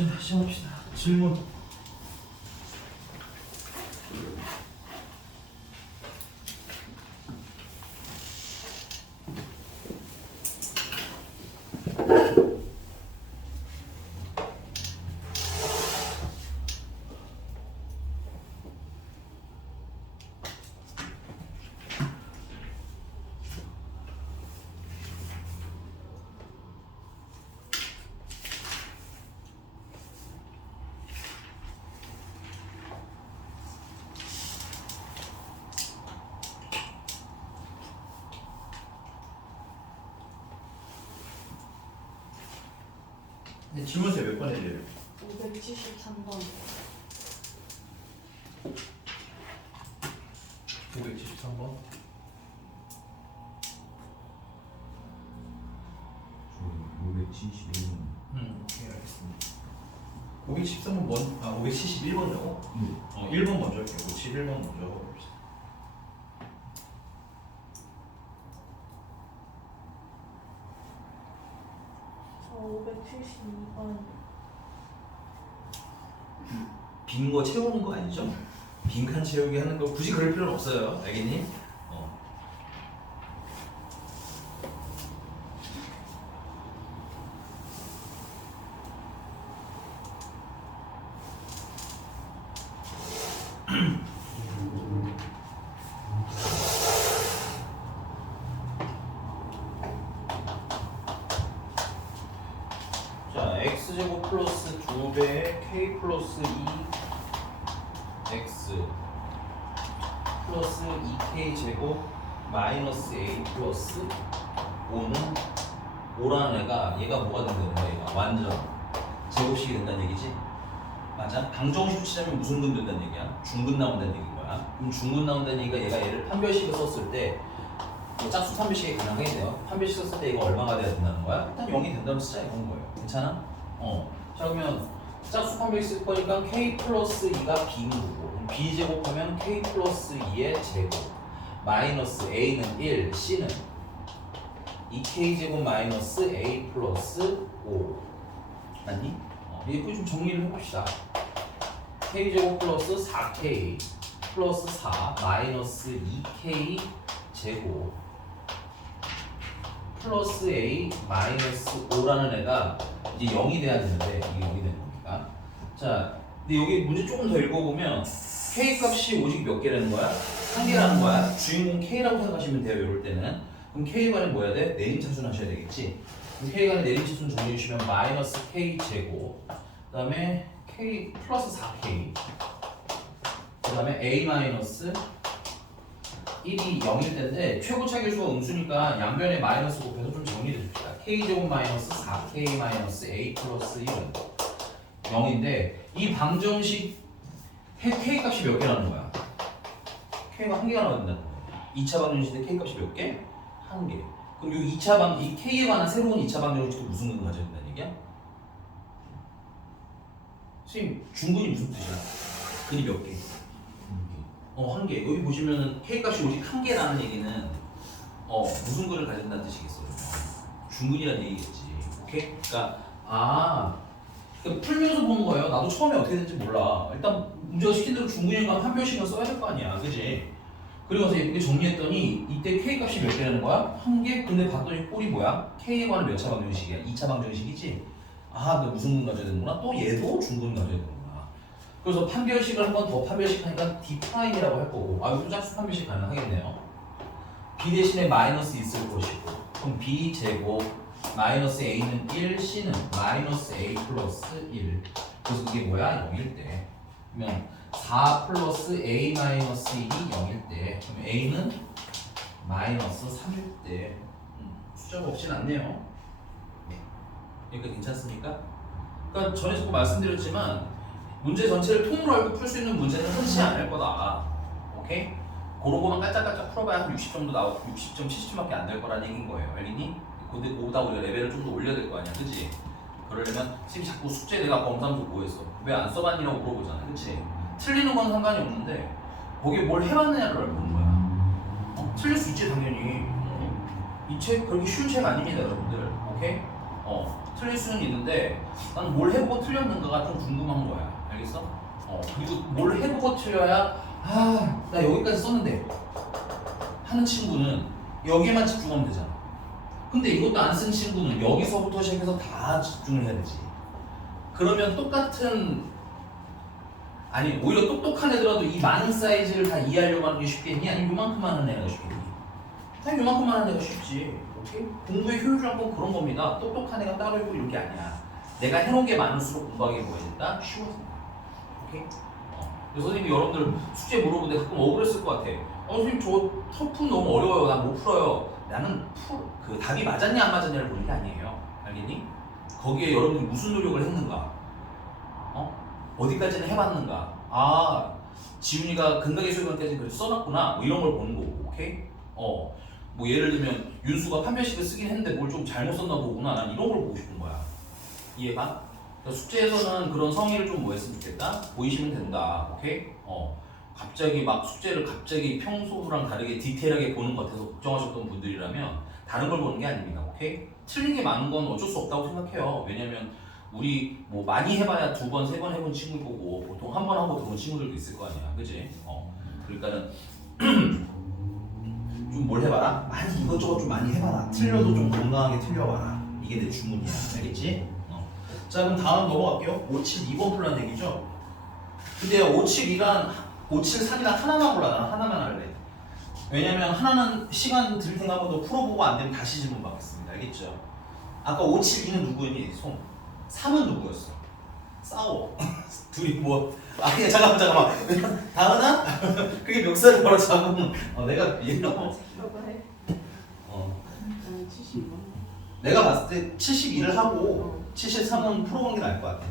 자, 시작합시다. 질문. 질문세 몇 번 해줘요? 573번. 573번. 저 571번. 오케이, 알겠습니다. 513번 먼, 571번이라고? 네. 1번 먼저 할게요. 571번 먼저 봅시다. 저 572번. 빈 거 채우는 거 아니죠? 빈칸 채우기 하는 거 굳이 그럴 필요는 없어요. 알겠니? 자, x제곱 플러스 2배의 k 플러스 2 x 플러스 2k 제곱 마이너스 a 플러스 5는 5라는 애가 얘가 뭐가 된다는 거야? 얘가 완전 제곱식이 된다는 얘기지? 맞아? 방정식으로 치자면 무슨 근 된다는 얘기야? 중근 나온다는 얘기인 거야. 그럼 중근 나온다는 얘기가 얘가 얘를 판별식을 썼을 때 짝수 판별식이 가능하겠네요. 판별식 썼을 때 이거 얼마가 돼야 된다는 거야? 일단 0이 된다면 쓰자 이런 거예요. 괜찮아? 자 그러면 짝수 판별식 쓸 거니까 k 플러스 2가 b인 거고 b 제곱하면 k 플러스 2의 제곱 마이너스 a는 1, c는 2k 제곱 마이너스 a 플러스 5 맞니? 이거 좀 정리를 해봅시다. k 제곱 플러스 4k 플러스 4 마이너스 2k 제곱 플러스 a 마이너스 5라는 애가 이제 0이 돼야 되는데 이게 0이 되는 겁니까? 자, 근데 여기 문제 조금 더 읽어보면 k 값이 오직 몇 개라는 거야? 한 개라는 거야. 주인공 k라고 생각하시면 돼요. 이럴 때는. 그럼 k 관에 뭐 해야 돼? 내림차순 하셔야 되겠지. 그럼 k 관에 내림차순 정리해 주시면 마이너스 k 제곱 그 다음에 k 플러스 4k 그 다음에 a 마이너스 1이 0일 텐데 최고 차계수가 음수니까 양변에 마이너스 곱해서 좀 정리해 줍시다. k제곱 마이너스 4k 마이너스 a 플러스 1은 0인데 이 방정식 k 값이 몇 개라는 거야? k가 한 개가 나온다는 거야. 2차 방정식인데 k 값이 몇 개? 한 개. 그럼 이 2차 이 k에 관한 새로운 2차 방정식도 무슨 근을 가져야 된다는 얘기야? 선생님 중근이 무슨 뜻이야? 근이 몇 개? 한 개. 여기 보시면은 k 값이 오직 한 개라는 얘기는 무슨 근을 가진다는 뜻이겠어요? 중근이라는 얘기겠지. 오케이? 그러니까 풀면서 보는 거예요. 나도 처음에 어떻게 되는지 몰라. 일단 문제가 시킨 대로 중근이니까 한 별씩은 써야 될 거 아니야, 그지? 그리고 나서 예쁘게 정리했더니 이때 k 값이 몇 개라는 거야? 한 개? 근데 봤더니 꼴이 뭐야? k에 관한 몇 차 방정식이야? 2차 방정식이지? 너 무슨 근 가져야 되는구나? 또 얘도 중근 가져야 되는구나. 그래서 판별식을 한 번 더 판별식 하니까 D'이라고 할 거고 이것도 짝수 판별식 가능하겠네요. B 대신에 마이너스 있을 것이고 그럼 B 제곱 마이너스 A는 1, C는 마이너스 A 플러스 1 그래서 그게 뭐야? 0일 때 그러면 4 플러스 A 마이너스 1이 0일 때 그럼 A는 마이너스 3일 때 숫자가 없진 않네요. 네. 여기까지 괜찮습니까? 그러니까 전에 자꾸 말씀드렸지만 문제 전체를 통으로 알고 풀 수 있는 문제는 흔치 않을 거다. 오케이? 그런 거만 깔짝깔짝 풀어봐야 한 60점도 나오고 60점, 70점밖에 안 될 거라는 얘기인 거예요. 알겠니? 근데 그거보다 우리가 레벨을 좀 더 올려야 될 거 아니야, 그치? 그러려면 선생님이 자꾸 숙제 내가 검사하면서 뭐 했어? 왜 안 써봤니라고 물어보잖아, 그치? 틀리는 건 상관이 없는데 거기에 뭘 해봤느냐를 알고 틀릴 수 있지, 당연히. 이 책 그렇게 쉬운 책 아닙니다, 여러분들. 오케이? 틀릴 수는 있는데 난 뭘 해보고 틀렸는가가 좀 궁금한 거야. 알겠어? 그리고 뭘 해보고 틀려야 나 여기까지 썼는데 하는 친구는 여기에만 집중하면 되잖아. 근데 이것도 안 쓴 친구는 여기서부터 시작해서 다 집중을 해야 되지. 그러면 아니 오히려 똑똑한 애들라도 이 많은 사이즈를 다 이해하려고 하는 게 쉽겠니? 아니면 요만큼 하는 애가 쉽겠니? 그냥 요만큼 하는 애가 쉽지. 오케이? 공부의 효율이란 건 그런 겁니다. 똑똑한 애가 따로 있고 이런 게 아니야. 내가 해놓은 게 많을수록 공부하기 뭐가 된다? 쉬워진다. 오케이? 그래서 선생님이 여러분들 숙제 물어보는데 가끔 억울했을 것 같아. 선생님 저 터프 너무 어려워요. 나 못 풀어요. 나는 그 답이 맞았냐 안 맞았냐를 보는 게 아니에요. 알겠니? 거기에 여러분들이 무슨 노력을 했는가? 어디까지는 해봤는가? 지훈이가 근각의 소리까지 그래도 써놨구나. 뭐 이런 걸 보는 거고, 오케이? 뭐 예를 들면 윤수가 판별식을 쓰긴 했는데 뭘 좀 잘못 썼나 보구나. 난 이런 걸 보고 싶은 거야. 이해가? 그러니까 숙제에서는 그런 성의를 좀 뭐 했으면 좋겠다? 보이시면 된다. 오케이? 갑자기 막 숙제를 갑자기 평소랑 다르게 디테일하게 보는 것 같아서 걱정하셨던 분들이라면 다른 걸 보는 게 아닙니다. 오케이? 틀린 게 많은 건 어쩔 수 없다고 생각해요. 왜냐면 우리 뭐 많이 해봐야 2번, 3번 해본 친구 보고 보통 한 번 하고 들어온 친구들도 있을 거 아니야. 그지? 그러니까는 좀 뭘 해봐라? 많이 이것저것 좀 많이 해봐라. 틀려도 좀 건강하게 틀려봐라. 이게 내 주문이야. 알겠지? 자 그럼 다음 넘어갈게요. 572번 풀란 얘기죠? 근데 573이랑 하나만 골라. 난 하나만 할래. 왜냐면 하나는 시간 들 테니까 한번 더 풀어보고 안 되면 다시 질문 받겠습니다. 알겠죠? 아까 572는 누구였니? 3은 누구였어? 싸워. 둘이 뭐 아니 잠깐만 다은아? 그게 멱살을 바로 잡으면 내가 얘랑 75. 내가 봤을 때 72를 하고 73은 풀어보는 게 나을 것 같아.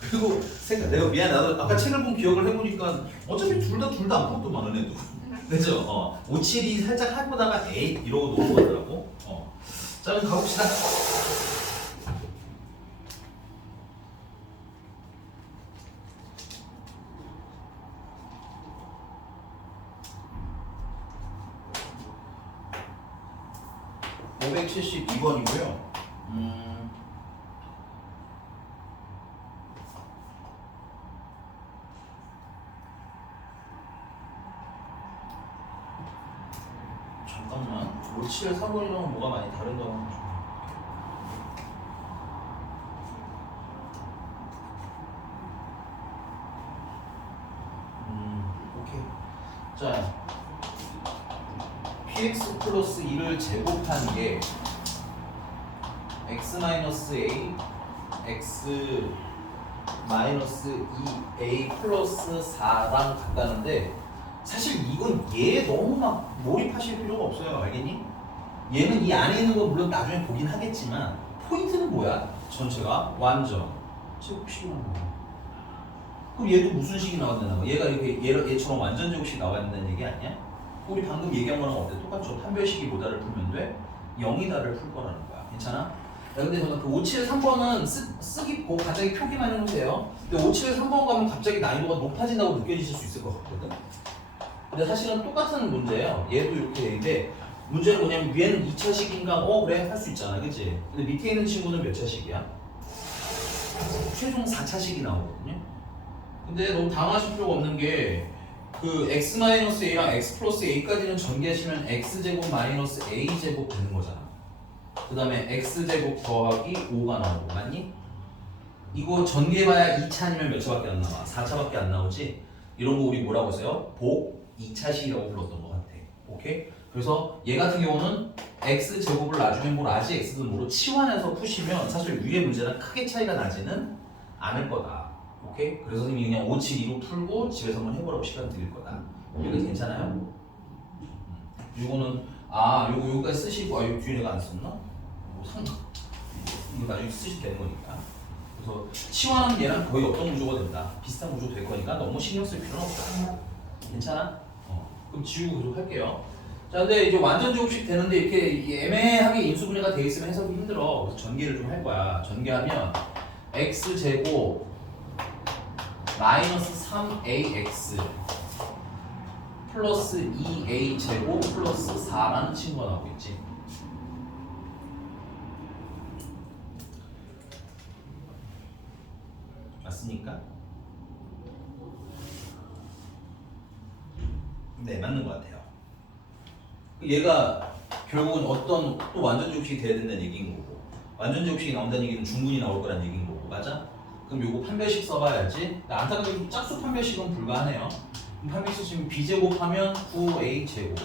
그리고 내가 미안해. 나도 아까 책을 본 기억을 해보니까 어차피 둘 다 아무것도 많은 애도. 그죠? 572 살짝 해보다가 에이 이러고 넘어가더라고. 자 그럼 가봅시다. (572번이고요) 잠깐만 5743번이랑은 뭐가 많이 다른다고 하는 거죠. 오케이. 자 px 플러스 2를 제곱한 게 x 마이너스 a x 마이너스 2a 플러스 4랑 같다는데 사실 이건 얘 너무 막 몰입하실 필요가 없어요. 알겠니? 얘는 이 안에 있는 거 물론 나중에 보긴 하겠지만 포인트는 뭐야? 전체가 완전 제곱식이 나온 거야. 그럼 얘도 무슨 식이 나왔나? 얘가 이렇게 얘처럼 완전 제곱식 나와야 된다는 얘기 아니야? 우리 방금 얘기한 거랑 어때? 똑같죠? 판별식이 뭐다를 풀면 돼? 0이다를 풀 거라는 거야. 괜찮아? 야, 근데 저는 그 573번은 쓰기 갑자기 표기만 해놓으세요. 근데 573번 가면 갑자기 난이도가 높아진다고 느껴지실 수 있을 것 같거든? 근데 사실은 똑같은 문제예요. 얘도 이렇게 되는데 문제는 뭐냐면 위에는 2차식인가? 그래 할 수 있잖아. 그치? 근데 밑에 있는 친구는 몇 차식이야? 최종 4차식이 나오거든요. 근데 너무 당황하실 필요가 없는 게 그 x-a랑 x 플러스 a까지는 전개하시면 x제곱 마이너스 a제곱 되는 거잖아. 그 다음에 x제곱 더하기 5가 나오고 맞니? 이거 전개해봐야 2차 아니면 몇 차밖에 안 나와? 4차밖에 안 나오지? 이런 거 우리 뭐라고 했어요? 복 2차식이라고 불렀던 것 같아. 오케이? 그래서 얘 같은 경우는 x제곱을 나중에 뭐 라지 x든 뭐로 치환해서 푸시면 사실 위의 문제랑 크게 차이가 나지는 않을 거다. 오케이? 그래서 선생님이 그냥 572로 풀고 집에서 한번 해보라고 시간 드릴 거다. 이거 괜찮아요? 요거는 요거까지 쓰시고 요 뒤에 내가 안 썼나? 뭐 이거 나중에 쓰시면 되는 거니까. 그래서 치환은 얘랑 거의 어떤 구조가 된다. 비슷한 구조 될 거니까 너무 신경 쓸 필요는 없다. 괜찮아? 그럼 지우고 계속 할게요. 자, 근데 이제 완전 제곱식 되는데 이렇게 애매하게 인수분해가 돼 있으면 해석이 힘들어. 그래서 전개를 좀 할 거야. 전개하면 x제곱 마이너스 3ax 플러스 2a 제곱 플러스 4라는 친구가 나오겠지. 맞습니까? 네, 맞는 것 같아요. 얘가 결국은 어떤 또 완전제곱식이 돼야 된다는 얘기인 거고, 완전제곱식이 나온다는 얘기는 중근이 나올 거란 얘기인 거고, 맞아? 그럼 요거 판별식 써봐야지. 안타깝게 짝수 판별식은 불가하네요. 그럼 판별식 쓰시면 b제곱하면 9a제곱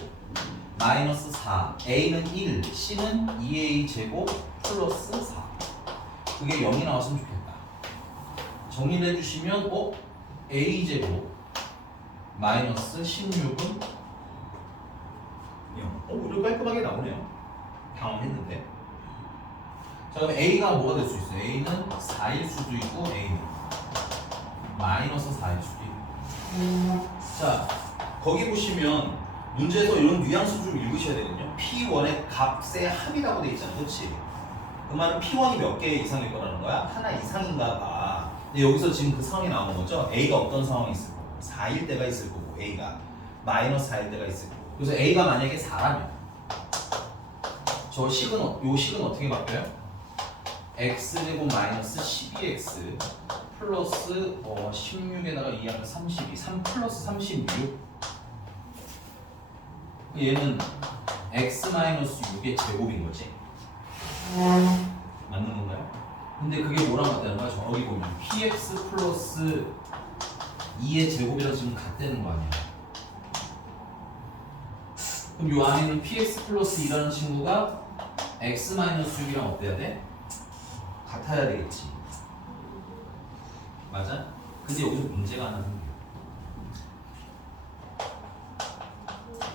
마이너스 4, a는 1, c는 2a제곱 플러스 4. 그게 0이 나왔으면 좋겠다. 정리를 해주시면 a제곱 마이너스 16은 0. 오히려 깔끔하게 나오네요. 당황했는데. 자, 그럼 a가 뭐가 될 수 있어요? a는 4일 수도 있고 a는 마이너스 4일 수도 있고. 자, 거기 보시면 문제에서 이런 뉘앙스 좀 읽으셔야 되거든요. P1의 값의 합이라고 돼 있잖아, 그렇지? 그 말은 P1이 몇 개 이상일 거라는 거야? 하나 이상인가 봐. 근데 여기서 지금 그 상황이 나오는 거죠. A가 어떤 상황이 있을 거고 4일 때가 있을 거고 A가 마이너스 4일 때가 있을 거고. 그래서 A가 만약에 4라면 요 식은 어떻게 바뀌어요? X제곱 마이너스 12X 플러스 16에다가 2하면 32, 3 플러스 36. 얘는 X-6의 제곱인 거지. 맞는 건가요? 근데 그게 뭐랑 같다는 거야? 저기 보면 px 플러스 2의 제곱이랑 지금 같다는 거 아니야? 그럼 요 안에 있는 px 플러스 2라는 친구가 x-6이랑 어때야 돼? 같아야 되겠지. 맞아? 근데 여기서 문제가 하나 생겨.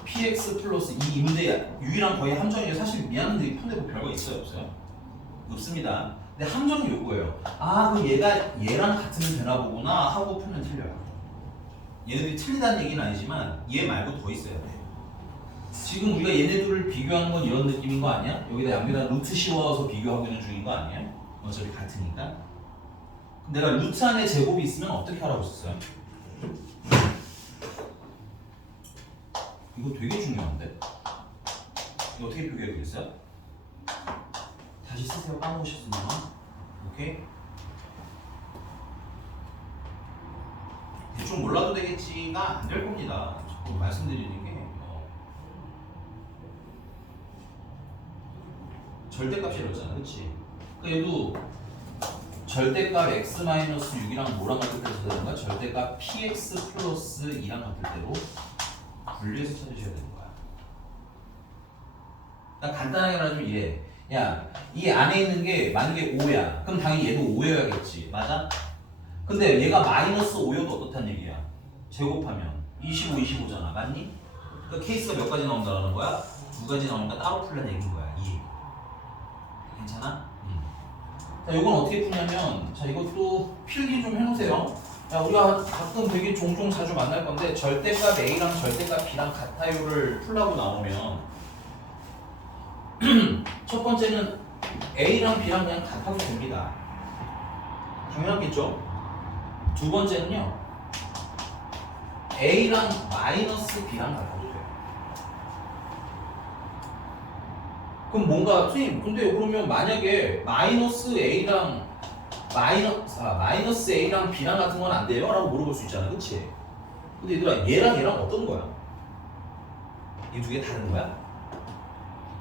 px 플러스 2 문제 유일한 거의 함정이에요. 사실 미안한데 푼데 별거 있어요 없어요? 없습니다. 근데 함정이 요거예요. 아 그럼 얘가 얘랑 같으면 되나 보구나 하고 풀면 틀려요. 얘네들이 틀리다는 얘기는 아니지만 얘 말고 더 있어야 돼. 지금 우리가 얘네들을 비교하는 건 이런 느낌인 거 아니야? 여기다 양면에다 루트 씌워서 비교하고 있는 중인 거 아니야? 어차피 같으니까. 내가 루트 안에 제곱이 있으면 어떻게 하라고 했었어요? 이거 되게 중요한데? 이거 어떻게 표기해야 되겠어요? 다시 쓰세요. 까먹으셨으면. 오케이? 대충 몰라도 되겠지가 안 될 겁니다. 자꾸 말씀드리는 게 절대값이라고 했잖아. 그치? 그러니까 얘도 절대값 x-6이랑 뭐랑 같을 때로 되는 거야? 절대값 px 플러스 2랑 같을 때로 분리해서 찾으셔야 되는 거야. 그러니까 간단하게 말하면 이래. 야, 이 안에 있는 게 만약에 5야. 그럼 당연히 얘도 5여야겠지. 맞아? 근데 얘가 마이너스 5여도 어떻다는 얘기야? 제곱하면 25, 25잖아. 맞니? 그러니까 케이스가 몇 가지 나온다는 거야? 2가지 나오니까 따로 풀려는 얘기인 거야. 이. 괜찮아? 자, 이건 어떻게 푸냐면, 자, 이것도 필기 좀 해놓으세요. 야, 우리가 가끔 되게 종종 자주 만날 건데, 절대값 A랑 절대값 B랑 같아요를 풀라고 나오면, 첫 번째는 A랑 B랑 그냥 같아도 됩니다. 당연하겠죠? 두 번째는요, A랑 마이너스 B랑 같아도 돼요. 그럼 뭔가 선생님 근데 그러면 만약에 마이너스 A랑 마이너스 A랑 B랑 같은 건 안 돼요? 라고 물어볼 수 있잖아. 그치? 근데 얘들아 얘랑 어떤 거야? 이 두 개 다른 거야?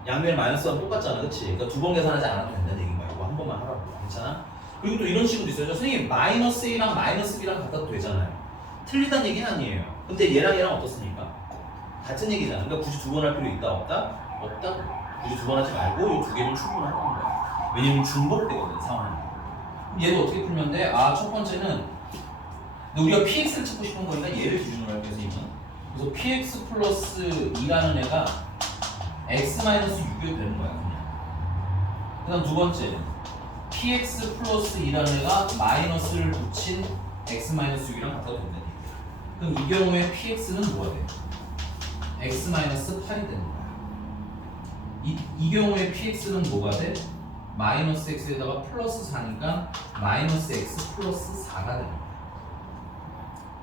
양면에 마이너스랑 똑같잖아. 그치? 그러니까 두 번 계산하지 않아도 된다는 얘기인 거야. 이거 한 번만 하라고. 괜찮아? 그리고 또 이런 식으로 있어요. 선생님 마이너스 A랑 마이너스 B랑 같아도 되잖아요. 틀리다는 얘기는 아니에요. 근데 얘랑 얘랑 같은 얘기잖아. 그러니까 굳이 두 번 할 필요 있다 없다? 없다. 굳이 두 번 하지 말고 이 두 개는 충분하다는 거야. 왜냐면 중복되거든 상황이. 그럼 얘도 어떻게 풀면 돼? 아 첫 번째는 근데 우리가 px를 찾고 싶은 거니까 얘를 기준으로 할게요. 선생님은. 그래서 px 플러스 2라는 애가 x-6이 되는 거야 그냥. 그 다음 두 번째 px 플러스 2라는 애가 마이너스를 붙인 x-6이랑 같아도 된다는 얘기야. 그럼 이 경우에 px는 뭐가 돼? x-8이 되는 거야. 이 경우에 px는 뭐가 돼? 마이너스 x에다가 플러스 4니까 마이너스 x 플러스 4가 되는 거야.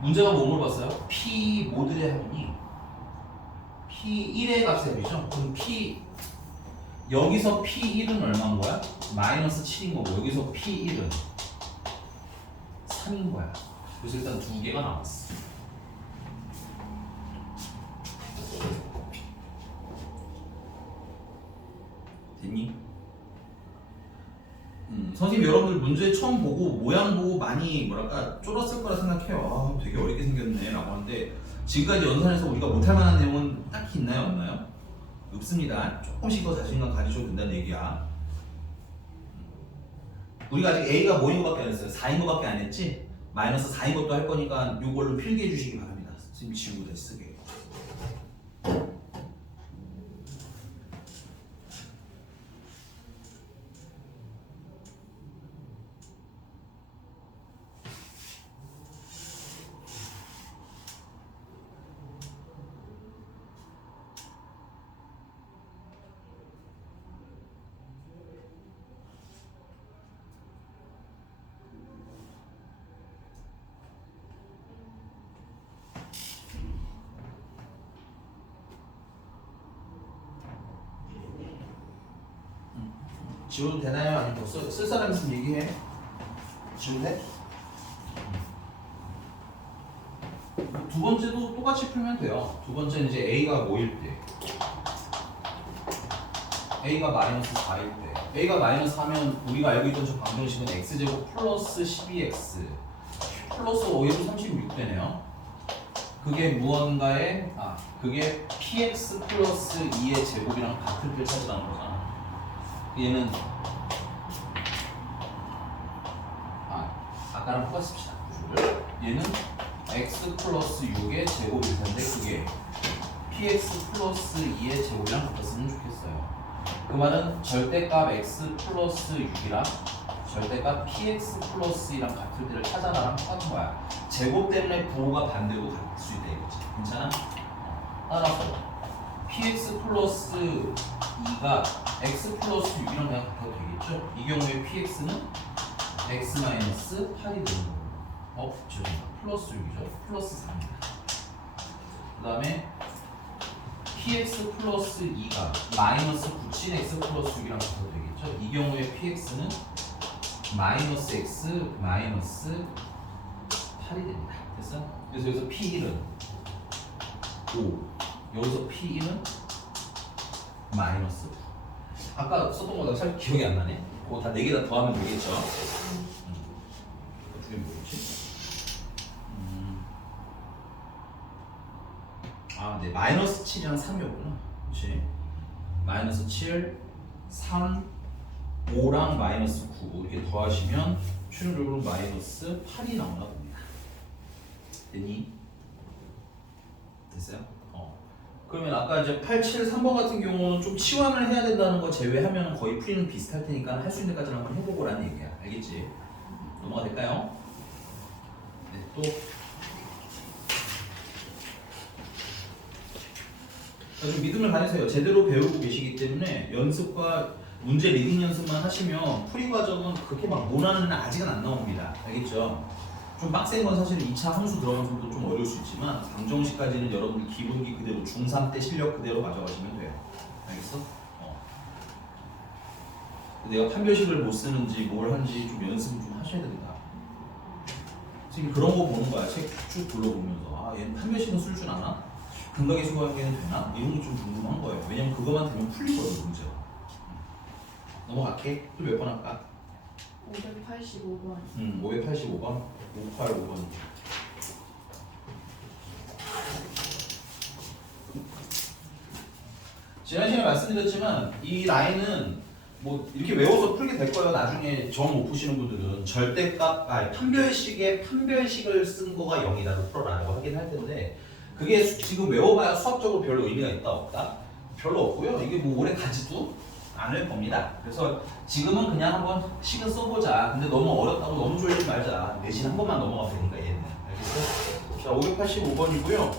문제가 뭐 물어봤어요? p 모듈의 합이 p1의 값의 합이죠? 그럼 여기서 p1은 얼마인 거야? 마이너스 7인 거고 여기서 p1은 3인 거야. 그래서 일단 2개가 나왔어. 됐니? 선생님 여러분들 문제 처음 보고 모양 보고 많이 뭐랄까 쫄았을 거라 생각해요. 아 되게 어렵게 생겼네 라고 하는데 지금까지 연산에서 우리가 못할 만한 내용은 딱히 있나요 없나요? 없습니다. 조금씩 더 자신감 가지셔도 된다는 얘기야. 우리가 아직 A가 뭐인 것밖에 안 했어요. 4인 것밖에 안 했지? 마이너스 4인 것도 할 거니까 이걸로 필기해 주시기 바랍니다. 선생님 지우고 다시 쓰게. 지워도 되나요? 아니면 뭐 쓸 사람 있으면 얘기해. 지워도 돼? 두 번째도 똑같이 풀면 돼요. 두 번째는 이제 A가 뭐일 때 A가 마이너스 4일 때 A가 마이너스 4면 우리가 알고 있던 저 방정식은 X제곱 플러스 12X 플러스 5에서 36 되네요. 그게 무언가의 그게 PX 플러스 2의 제곱이랑 같은 걸 찾으라는 거잖아. 얘는 아까랑 똑같이 씁시다. 얘는 x 플러스 6의 제곱일 텐데 그게 px 플러스 2의 제곱이랑 같았으면 좋겠어요. 그 말은 절대값 x 플러스 6이랑 절대값 px 플러스 2랑 같을 때를 찾아라랑 똑같은 거야. 제곱 때문에 부호가 반대로 같을 수 있다 이거지. 괜찮아? 따라서 px 플러스 2가 x 플러스 6이랑 그냥 같아도 되겠죠? 이 경우에 px는 x 마이너스 8이 되는 거고 죄송합니다. 플러스 6이죠? 플러스 4입니다. 그 다음에 px 플러스 2가 마이너스 9친 x 플러스 6이랑 같아도 되겠죠? 이 경우에 px는 마이너스 x 마이너스 8이 됩니다. 됐어? 그래서 여기서 p1은 5 여기서 p1은 마이너스 9 아까 썼던 거가 잘 기억이 안 나네. 그거 다 4개 다 더하면 되겠죠. 어떻게 뭐였지? 네 마이너스 7이랑 3이었구나. 그렇지. 마이너스 7, 3, 5랑 마이너스 9 이렇게 더하시면 최종적으로 마이너스 8이 나오나 봅니다. 됐니? 됐어요? 그러면 아까 이제 8, 7, 3번 같은 경우는 좀 치환을 해야 된다는 거 제외하면 거의 풀이는 비슷할 테니까 할 수 있는 데까지 한번 해보고라는 얘기야. 알겠지? 넘어가 될까요? 네, 또 좀 믿음을 가지세요. 제대로 배우고 계시기 때문에 연습과 문제 리딩 연습만 하시면 풀이 과정은 그렇게 막 모나는 아직은 안 나옵니다. 알겠죠? 좀 빡센 건 사실 2차 함수 들어가면서도 좀 어려울 수 있지만 방정식까지는 여러분들 기본기 그대로 중3 때 실력 그대로 가져가시면 돼요. 알겠어? 내가 판별식을 못 쓰는지 뭘 하는지 좀 연습을 좀 하셔야 된다. 지금 그런 거 보는 거야. 책 쭉 둘러보면서 얘는 판별식은 쓸 줄 아나? 근각의 수학에는 되나? 이런 게 좀 궁금한 거예요. 왜냐면 그거만 되면 풀리거든 문제가. 넘어갈게. 또 몇 번 할까? 585번. 585번, 585번. 지난 시간에 말씀드렸지만 이 라인은 뭐 이렇게 외워서 풀게 될 거예요. 나중에 정 못 푸시는 분들은 절대값, 판별식을 쓴 거가 0이다로 풀어라라고 하긴 할 텐데 그게 지금 외워봐야 수학적으로 별로 의미가 있다 없다? 별로 없고요. 이게 뭐 오래 가지도 않을 겁니다. 그래서 지금은 그냥 한번 식은 써보자. 근데 너무 어렵다고 너무 졸리지 말자. 내신 한 번만 넘어가면 되니까 얘는. 알겠어? 자, 585번이고요.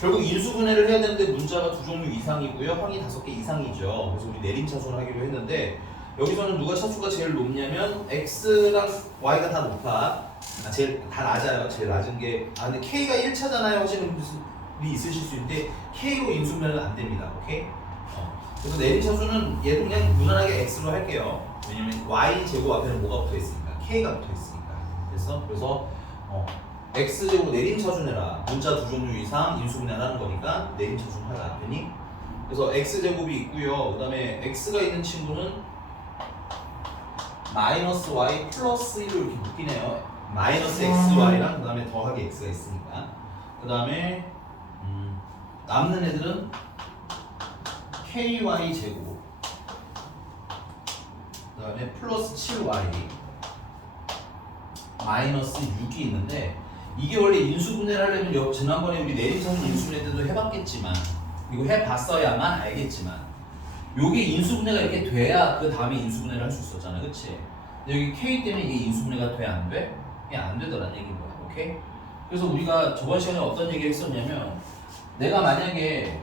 결국 인수분해를 해야 되는데 문자가 2종류 이상이고요. 항이 5개 이상이죠. 그래서 우리 내림차순을 하기로 했는데 여기서는 누가 차수가 제일 높냐면 x랑 y가 다 높아. 제일 다 낮아요. 제일 낮은 게 근데 k가 1차잖아요 하시는 분이 있으실 수 있는데 k로 인수분해는 안 됩니다. 오케이? 그래서 내림차수는 얘도 그냥 무난하게 x로 할게요. 왜냐면 y 제곱 앞에는 뭐가 붙어 있으니까 k가 붙어있으니까. 됐어? 그래서 x제곱 내림차순해라. 문자 두 종류 이상 인수분해하는 거니까 내림차순하다. 되니? 그래서 x제곱이 있고요. 그 다음에 x가 있는 친구는 마이너스 y 플러스 1로 이렇게 묶이네요. 마이너스 xy랑 그 다음에 더하기 x가 있으니까. 그 다음에 남는 애들은 ky 제곱 그 다음에 플러스 7y 마이너스 6이 있는데 이게 원래 인수분해를 하려면 지난번에 우리 내림차순 인수분해 때도 해봤겠지만 이거 해봤어야만 알겠지만 요게 인수분해가 이렇게 돼야 그 다음에 인수분해를 할 수 있었잖아. 그치? 근데 여기 k 때문에 이게 인수분해가 돼? 안 돼? 이게 안 되더란 얘기인 거야. 오케이? 그래서 우리가 저번 시간에 어떤 얘기를 했었냐면 내가 만약에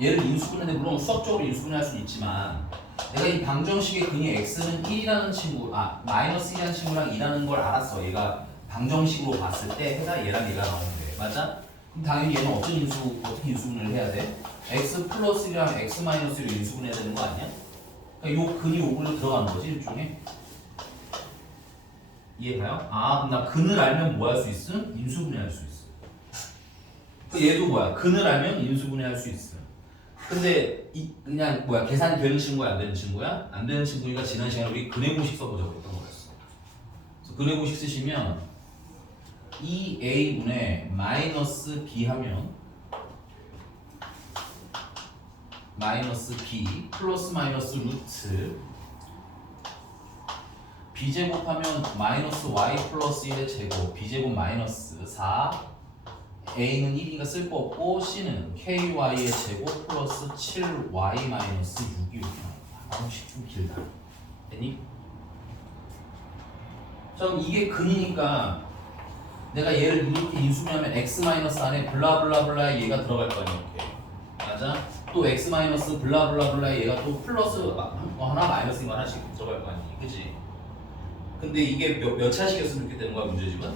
얘를 인수분해인데 물론 수학적으로 인수분해할 수는 있지만 내가 이 방정식의 근이 x는 1이라는 친구, 마이너스 1이라는 친구랑 2라는 걸 알았어. 얘가 방정식으로 봤을 때 해가 얘랑 얘가 나오는데 맞아? 그럼 당연히 얘는 어떻게 인수분해를 해야 돼? x 플러스 1이랑 x 마이너스 1로 인수분해해야 되는 거 아니야? 그러니까 요 근이 요걸로 들어가는 거지 일종의. 이해가요? 그럼 나 근을 알면 뭐 할 수 있음? 인수분해할 수 있어. 얘도 뭐야? 근을 알면 인수분해할 수 있어. 근데 그냥 계산이 되는 친구야 안 되는 친구야? 안 되는 친구니까 지난 시간에 우리 근의 공식 써보자고 했던 거였어. 그래서 근의 공식 쓰시면 2a분의 마이너스 b 하면 마이너스 b 플러스 마이너스 루트 b제곱하면 마이너스 y 플러스 1의 제곱 b제곱 마이너스 4 a는 1이니까 쓸 거 없고 c는 ky의 제곱 플러스 7y 마이너스 6이 이렇게 나옵니다. 방식 좀 길다. 됐니? 그럼 이게 근이니까 내가 얘를 이렇게 인수분해하면 x 마이너스 안에 블라블라블라의 얘가 들어갈 거 아니야. 이렇게. 맞아? 또 x 마이너스 블라블라블라의 얘가 또 플러스 하나 마이너스인 거 하나씩 들어갈 거 아니야. 그치? 근데 이게 몇 차식이었으면 좋겠다는 거야 문제집은?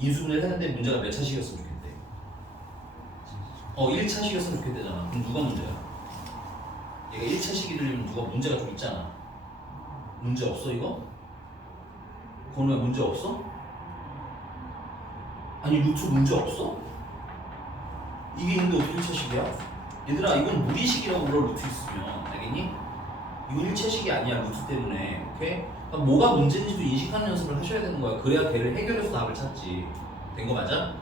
인수분해를 했는데 문제가 몇 차식이었으면 좋겠대? 1차식이었으면 좋겠대잖아. 그럼 누가 문제야? 얘가 1차식이 되려면 누가 문제가 좀 있잖아. 문제 없어 이거? 건우야 문제 없어? 아니 루트 문제 없어? 이게 있는데 어떻게 1차식이야? 얘들아 이건 무리식이라고 불러 루트 있으면 알겠니? 이건 1차식이 아니야 루트 때문에. 오케이? 그러니까 뭐가 문제인지도 인식하는 연습을 하셔야 되는 거야. 그래야 걔를 해결해서 답을 찾지. 된 거 맞아?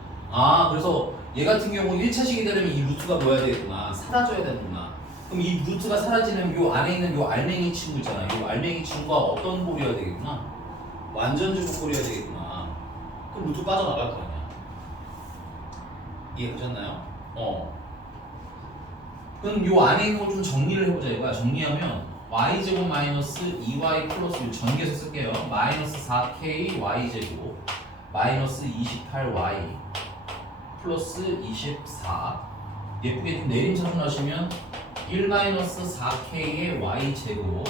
그래서 얘 같은 경우 1차식이 되려면 이 루트가 뭐야 되겠구나. 사라져야 되는구나. 그럼 이 루트가 사라지면 요 안에 있는 요 알맹이 친구 있잖아. 요 알맹이 친구가 어떤 꼴이어야 되겠구나. 완전 제곱 꼴이어야 되겠구나. 그럼 루트 빠져나갈 거 아니야. 이해되셨나요? 그럼 요 안에 있는 걸 좀 정리를 해보자 이거야. 정리하면 y제곱 마이너스 2y 플러스 1 전개해서 쓸게요. 마이너스 4k y제곱 마이너스 28y 플러스 24 예쁘게 좀 내림차순 하시면 1 마이너스 4k의 y제곱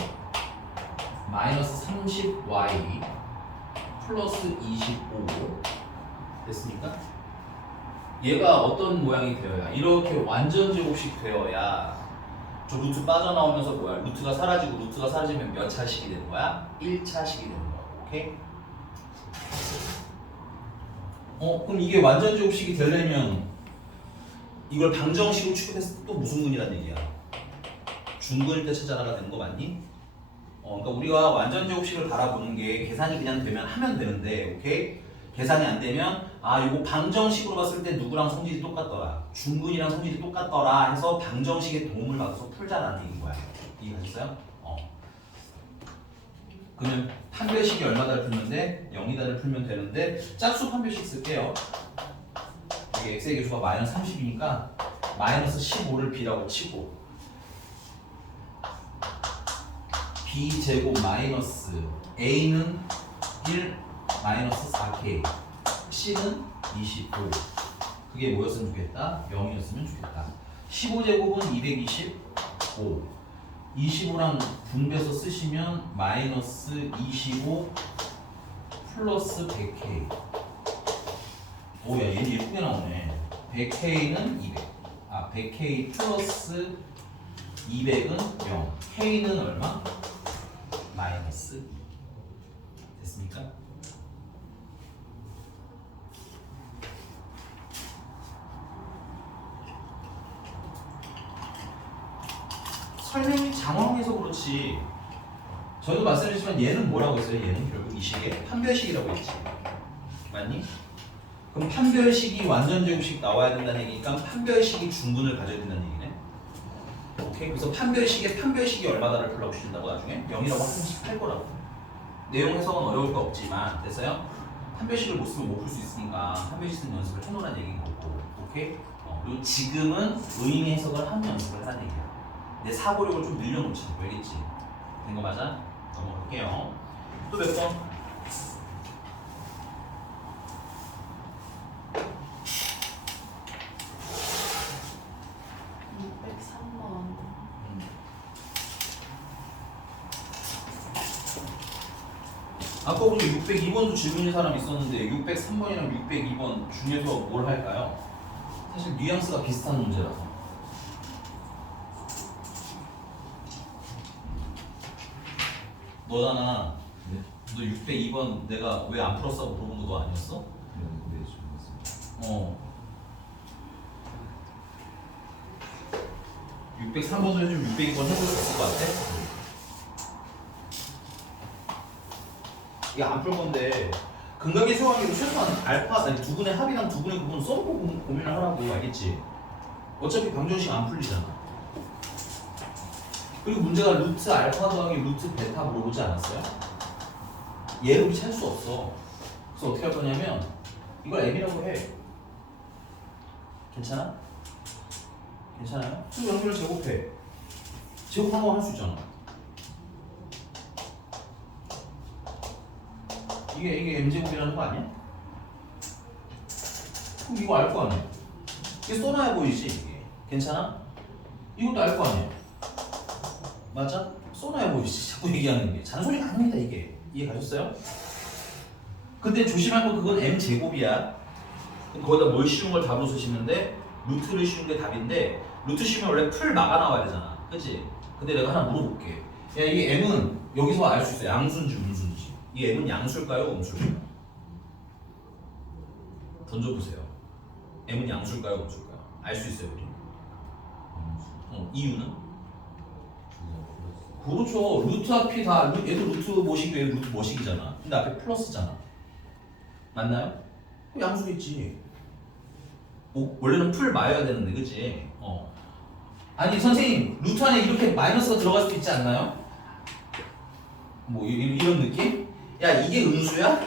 마이너스 30y 플러스 25 됐습니까? 얘가 어떤 모양이 되어야 이렇게 완전 제곱식 되어야 저 루트 빠져나오면서 뭐야? 루트가 사라지고 루트가 사라지면 몇 차식이 되는 거야? 1차식이 되는 거야. 오케이? 그럼 이게 완전 제곱식이 되려면 이걸 방정식으로 취급했을 때 또 무슨 근이란 얘기야? 중근일 때 찾아라가 되는 거 맞니? 그러니까 우리가 완전 제곱식을 바라보는 게 계산이 그냥 되면 하면 되는데, 오케이? 계산이 안 되면 이거 방정식으로 봤을 때 누구랑 성질이 똑같더라, 중근이랑 성질이 똑같더라 해서 방정식의 도움을 받아서 풀자라는 얘기인 거야. 이해가셨어요? 그러면 판별식이 얼마다를 풀면 0이다를 풀면 되는데 짝수 판별식 쓸게요. 여기 x의 개수가 마이너스 30이니까 마이너스 15를 b라고 치고 b제곱 마이너스 a는 1 마이너스 4k c는 25 그게 뭐였으면 좋겠다? 0이었으면 좋겠다. 15제곱은 225 25랑 분배해서 쓰시면 마이너스 25 플러스 100k 오야 얘는 예쁘게 나오네. 100k는 200 100k 플러스 200은 0. K는 얼마? 마이너스. 됐습니까? 설명이 장황해서 그렇지. 저도 말씀드렸지만 얘는 뭐라고 했어요? 얘는 결국 이 식의 판별식이라고 했지. 맞니? 그럼 판별식이 완전 제곱식 나와야 된다는 얘기니까 판별식이 중분을 가져야 된다는 얘기네. 오케이. 그래서 판별식이 얼마다를 불러주신다고 나중에 0이라고 한번씩 할 거라고. 내용 해석은 어려울 거 없지만 됐어요? 판별식을 못 쓰면 못 풀 수 있으니까 판별식 쓰는 연습을 해놓으라는 얘기인 거고. 오케이. 그리고 지금은 의미 해석을 하는 연습을 하는 얘기야. 내 사고력을 좀 늘려놓지. 알겠지? 된 거 맞아? 넘어갈게요. 또 몇 번? 아까 우리 602번도 질문인 사람 있었는데 603번이랑 602번 중에서 뭘 할까요? 사실 뉘앙스가 비슷한 문제라서. 너잖아. 네? 너 602번 내가 왜 안 풀었어? 물어본 거 너 아니었어? 네, 좋습니다. 어. 603번을 해주면 602번 해볼 수 있을 것 같아? 이게 안 풀 건데 근각의 수학이 최소한 알파 아니 두 분의 합이랑 두 분의 구분 써놓고 고민을 하라고. 알겠지? 어차피 방정식 안 풀리잖아. 그리고 문제가 루트 알파 더하기 루트 베타 물어보지 않았어요? 얘를 우리 찾을 수 없어. 그래서 어떻게 할 거냐면 이걸 m이라고 해. 괜찮아? 괜찮아요? 그럼 연결을 제곱해. 제곱한 거 할 수 있잖아. 이게 m제곱이라는 거 아니야? 그럼 이거 알 거 아니야? 이게 써놔야 보이지 이게. 괜찮아? 이것도 알 거 아니야? 맞아? 써놔야 보이지. 자꾸 얘기하는 게 잔소리가 아닙니다 이게. 이해 가셨어요? 근데 조심할 건 그건 m제곱이야. 거기다 뭘 씌운 걸 답으로 쓰시는데 루트를 씌운 게 답인데 루트 씌우면 원래 풀 막아 나와야 되잖아. 그치? 근데 내가 하나 물어볼게. 야, 이 m은 여기서 알 수 있어. 양수인지 음수인지. 이 m은 양수일까요? 음수일까요? 던져보세요. m은 양수일까요? 음수일까요? 알 수 있어요 우리? 이유는? 그렇죠. 루트 앞이 다 얘도 루트 모식이고 얘도 루트 모식이잖아. 근데 앞에 플러스잖아. 맞나요? 양수겠지. 원래는 풀 마여야 되는데 그치? 아니 선생님 루트 안에 이렇게 마이너스가 들어갈 수도 있지 않나요? 뭐 이런 느낌? 야 이게 음수야?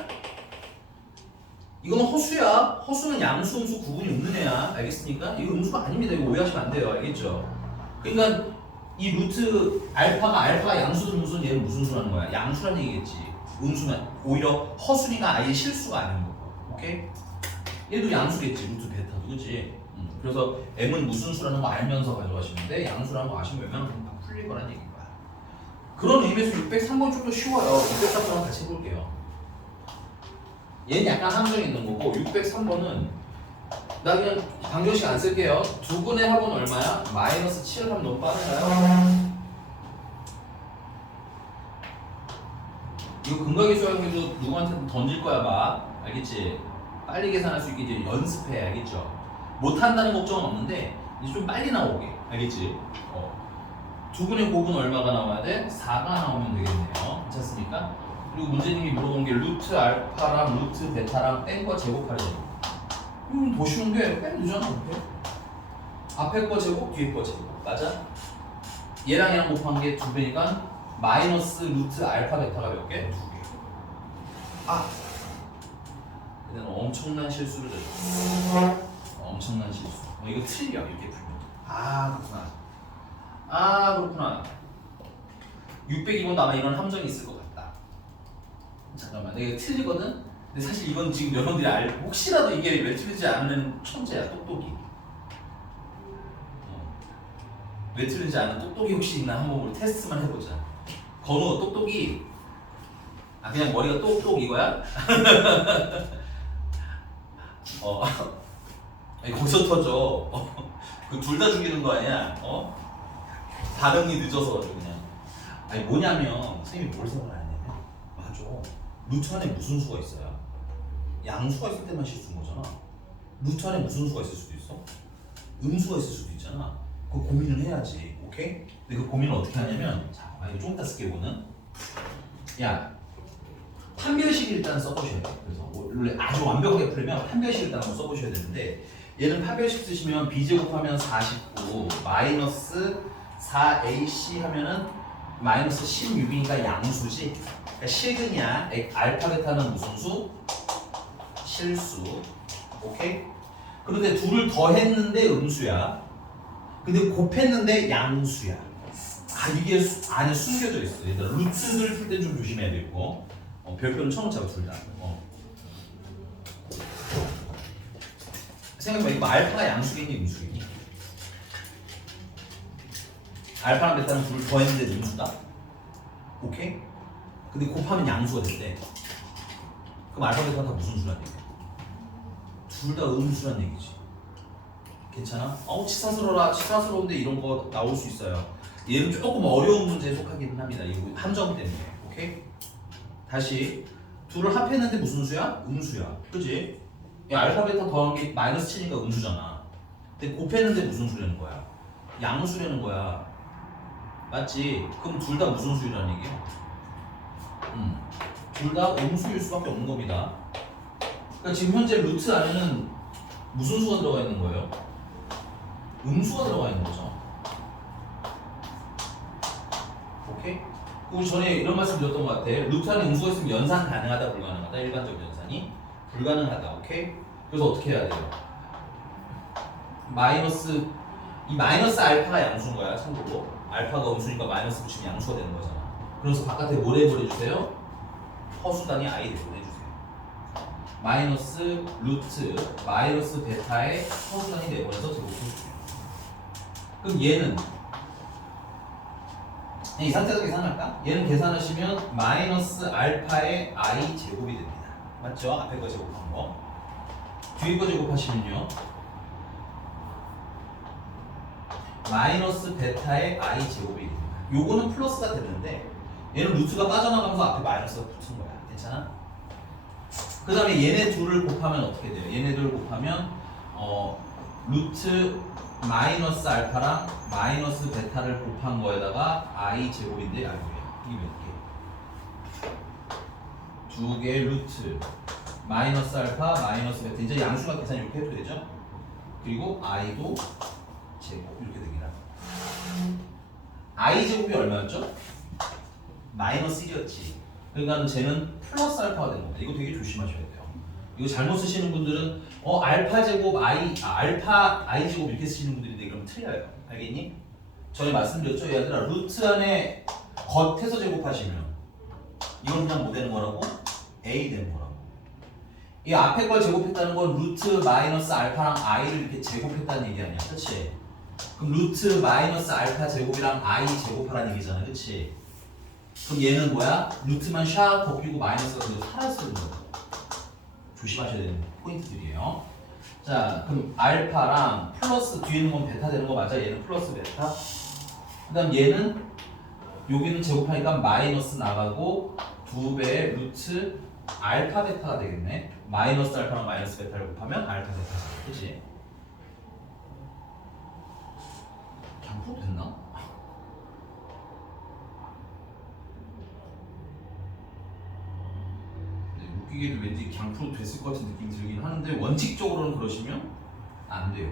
이거는 허수야. 허수는 양수, 음수 구분이 없는 애야. 알겠습니까? 이거 음수가 아닙니다. 이거 오해하시면 안 돼요. 알겠죠? 그러니까 이 루트 알파가 양수든 음수든 얘는 무슨 수라는 거야? 양수라는 얘기겠지. 음수는 오히려 허수니까 아예 실수가 아닌 거고. 오케이? 얘도 양수겠지. 루트 베타도 그치? 그래서 m은 무슨 수라는 거 알면서 가져가시는데 양수라는 거 아시면 웬만하면 다 풀릴 거란 얘기인 거야. 그런 의미에서 603번 좀 더 쉬워요. 603번은 같이 해볼게요. 얘는 약간 함정이 있는 거고 603번은 나 그냥 방정식 안 쓸게요. 두 분의 합은 얼마야? 마이너스 7을 하면 너무 빠른가요? 이거 근각의 수학에도 누구한테든 던질 거야 봐. 알겠지? 빨리 계산할 수 있게 이제 연습해. 알겠죠? 못한다는 걱정은 없는데 이제 좀 빨리 나오게. 알겠지? 두 분의 곱은 얼마가 나와야 돼? 4가 나오면 되겠네요. 괜찮습니까? 그리고 문제님이 물어본 게 루트 알파랑 루트 베타랑 땡과 제곱하래요. 이건 더 쉬운 게 빼면 되잖아. 이렇게. 앞에 거 제곱, 뒤에 거 제곱. 맞아? 얘랑 얘랑 곱한 게 2배니까 마이너스 루트 알파 베타가 몇 개? 2개. 그때는 엄청난 실수를 했어. 엄청난 실수. 이거 틀려 이렇게 풀면. 그렇구나. 602번도 아마 이런 함정이 있을 것 같다. 잠깐만, 내가 틀리거든? 근데 사실 이건 지금 여러분들이 혹시라도 이게 왜 틀리지 않는 천재야, 똑똑이. 왜 틀리지 않는 똑똑이 혹시 있나 한번 우리 테스트만 해보자. 건우 똑똑이. 그냥 머리가 똑똑 이거야? 아니, 거기서 터져. 그 둘 다 죽이는 거 아니야? 반응이 늦어서 가지고 그냥. 아니 뭐냐면 선생님이 뭘 생각하냐면 맞아. 루트 안에 무슨 수가 있어요? 양수가 있을 때만 실수인 거잖아. 루트 안에 무슨 수가 있을 수도 있어? 음수가 있을 수도 있잖아. 그 고민을 해야지. 오케이? 근데 그 고민을 어떻게 하냐면 자, 이거 좀 이따 쓸게 이거는. 야, 판별식 일단 써보셔야 돼요. 그래서 원래 아주 완벽하게 풀려면 판별식 일단 한번 써보셔야 되는데 얘는 판별식 쓰시면 b제곱하면 49 마이너스 4ac 하면은 마이너스 16이니까 양수지. 그러니까 실근이야. 알파 베타는 무슨 수? 실수. 오케이? 그런데 둘을 더했는데 음수야. 근데 곱했는데 양수야. 아 이게 안에 숨겨져 있어. 얘들아 루트를 풀 때 좀 조심해야 되고 별표는 천원짜리 둘 다. 생각해봐. 이거 알파가 양수겠니 음수겠니? 알파랑 베타는 둘을 더했는데 음수다. 오케이? 근데 곱하면 양수가 됐대. 그럼 알파 베타는 다 무슨 수란 얘기야? 둘 다 음수란 얘기지. 괜찮아? 치사스러워라. 치사스러운데 이런 거 나올 수 있어요. 얘는 조금 어려운 문제에 속하기는 합니다. 이거 함정 때문에. 오케이? 다시 둘을 합했는데 무슨 수야? 음수야. 그지? 알파 베타 더한 게 마이너스 7이니까 음수잖아. 근데 곱했는데 무슨 수라는 거야? 양수라는 거야. 맞지? 그럼 둘 다 무슨 수라는 얘기야? 둘 다 음수일 수밖에 없는 겁니다. 그러니까 지금 현재 루트 안에는 무슨 수가 들어가 있는 거예요? 음수가 들어가 있는 거죠. 오케이? 우리 전에 이런 말씀 드렸던 것 같아. 루트 안에 음수가 있으면 연산 가능하다, 불가능하다? 일반적 연산이 불가능하다. 오케이? 그래서 어떻게 해야 돼요? 이 마이너스 알파가 양수인 거야. 참고로 알파가 음수니까 마이너스 붙이면 양수가 되는 거잖아. 그래서 바깥에 뭘 해버려주세요? 허수단위 i를 보내주세요. 마이너스 루트 마이너스 베타의 허수단위 내보내서 제곱해주세요. 그럼 얘는 이 상태에서 계산할까? 얘는 계산하시면 마이너스 알파의 i 제곱이 됩니다. 맞죠? 앞에 거 제곱한 거. 뒤에 거 제곱하시면요 마이너스 베타의 i 제곱이 됩니다. 요거는 플러스가 되는데 얘는 루트가 빠져나가면서 앞에 마이너스가 붙은 거야. 괜찮아? 그 다음에 얘네 둘을 곱하면 어떻게 돼요? 얘네들을 곱하면 루트 마이너스 알파랑 마이너스 베타를 곱한 거에다가 i 제곱인데 이게 몇 개? 두 개의 루트 마이너스 알파 마이너스 베타 이제 양수가 계산 이렇게 해도 되죠? 그리고 i도 제곱 이렇게 됩니다. i 제곱이 얼마였죠? 마이너스 1이었지. 그러니까 쟤는 플러스 알파가 되는 겁니다. 이거 되게 조심하셔야 돼요. 이거 잘못 쓰시는 분들은 알파 제곱 알파 i 제곱 이렇게 쓰시는 분들인데 그럼 틀려요. 알겠니? 전에 말씀드렸죠? 얘들아 루트 안에 겉에서 제곱하시면 이건 그냥 뭐 되는 거라고? a 되는 거라고. 이 앞에 걸 제곱했다는 건 루트 마이너스 알파랑 i를 이렇게 제곱했다는 얘기 아니야. 그치? 그럼 루트 마이너스 알파 제곱이랑 i 제곱하라는 얘기잖아. 그치? 그럼 얘는 뭐야? 루트만 샥 벗기고 마이너스가 그대로 살아있는 거야. 조심하셔야 되는 포인트들이에요. 자, 그럼 알파랑 플러스 뒤에 있는 건 베타 되는 거 맞아? 얘는 플러스 베타. 그 다음 얘는 여기는 제곱하니까 마이너스 나가고 2배의 루트 알파 베타가 되겠네. 마이너스 알파랑 마이너스 베타를 곱하면 알파 베타잖아. 그치? 그냥 풀어도 됐나? 웃기게도 왠지 그냥 풀어도 됐을 것 같은 느낌이 들긴 하는데 원칙적으로는 그러시면 안 돼요.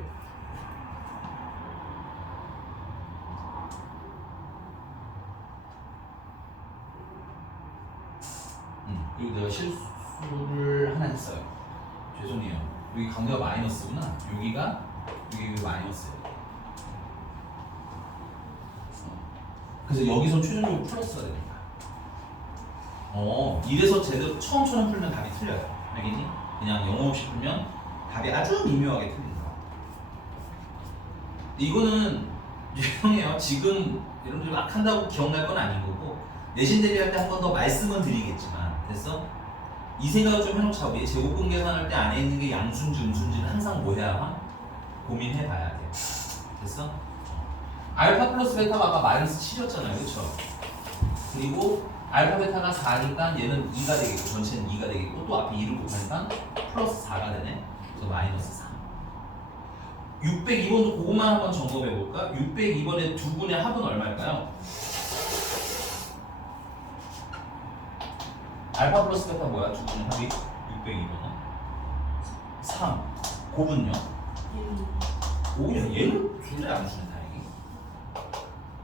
그리고 내가 실수를 하나 했어요. 죄송해요. 여기 가운데가 마이너스구나. 여기가 마이너스예요. 그래서 여기서 최종적으로 플러스가 됩니다. 이래서 제대로 처음처럼 풀면 답이 틀려요. 알겠니? 그냥 영어 없이 풀면 답이 아주 미묘하게 틀린다. 이거는 유형해요. 지금 여러분들 막 한다고 기억날 건 아닌 거고 내신 대비할 때 한 번 더 말씀은 드리겠지만 됐어? 이 생각을 좀 해놓자. 우리 제곱근 계산할 때 안에 있는 게 양수인지 음수인지는 항상 뭐 해야 고민해봐야 돼. 됐어? 알파 플러스 베타가 아까 마이너스 7이었잖아요. 그쵸? 그리고 알파 베타가 4니까 얘는 2가 되겠고 전체는 2가 되겠고 또 앞에 2를 곱하니까 플러스 4가 되네. 그래서 마이너스 4. 602번도 그것만 한번 점검해 볼까? 602번의 두 분의 합은 얼마일까요? 알파 플러스 베타 뭐야? 두 분의 합이? 602번은 3. 곱은요? 1. 오야 얘는 둘 다 양수네 다행히.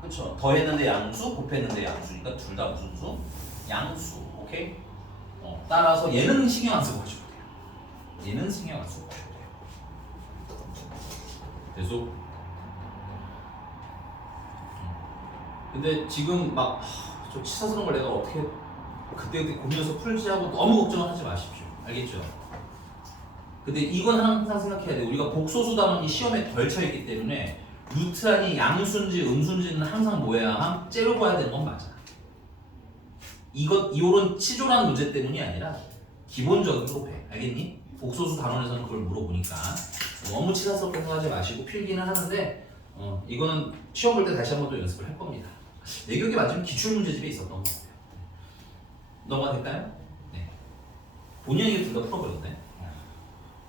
그쵸? 더했는데 양수, 곱했는데 양수니까 둘 다 무슨 수? 양수. 오케이? 따라서 얘는 신경 안 쓰고 하셔도 돼요. 얘는 신경 안 쓰고 하셔도 돼요. 계속. 근데 지금 막 저 치사스러운 걸 내가 어떻게 그때 고민해서 풀지 하고 너무 걱정하지 마십시오. 알겠죠? 근데 이건 항상 생각해야 돼. 우리가 복소수 단원이 시험에 걸쳐있기 때문에 루트란이 양수인지 음수인지는 항상 뭐야? 째려봐야 되는 건 맞아. 이런 치졸한 문제 때문이 아니라 기본적으로 배. 알겠니? 복소수 단원에서는 그걸 물어보니까 너무 치사스럽게 생각하지 마시고 필기는 하는데 이거는 시험 볼 때 다시 한 번 더 연습을 할 겁니다. 내 기억에 맞으면 기출문제집에 있었던 것 같아요. 넘어가 될까요? 네. 본인에게 둘 다 풀어버렸네.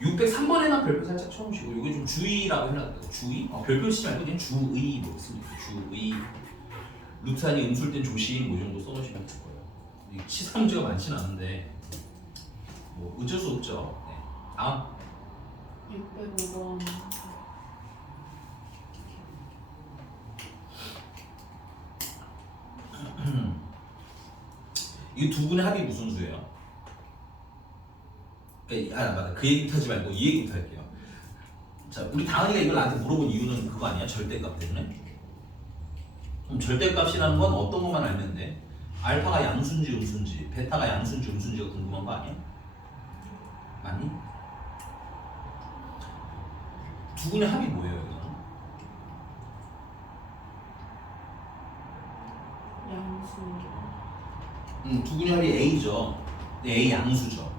603번에만 별표 살짝 쳐보시고 이게 좀 주의라고 해놨거든요. 주의? 별표 치지 말고 그냥 주의 뭐 씁니다. 주의. 루트란이 음수일 땐 조심 뭐 정도 써놓으시면 될 거예요. 치사 문제가 많지는 않은데 뭐 어쩔 수 없죠. 네. 다음. 605번. 이 두 분의 합이 무슨 수예요? 맞다. 그 얘기부터 하지 말고 이 얘기부터 할게요. 자, 우리 다은이가 이걸 나한테 물어본 이유는 그거 아니야? 절대값 때문에? 그럼 절대값이라는 건 어떤 것만 알면 돼? 알파가 양수인지 음수인지, 베타가 양수인지 음수인지가 궁금한 거 아니야? 맞니? 두 분의 합이 뭐예요, 이거는? 양수. 두 분의 합이 A죠. 네, A 양수죠.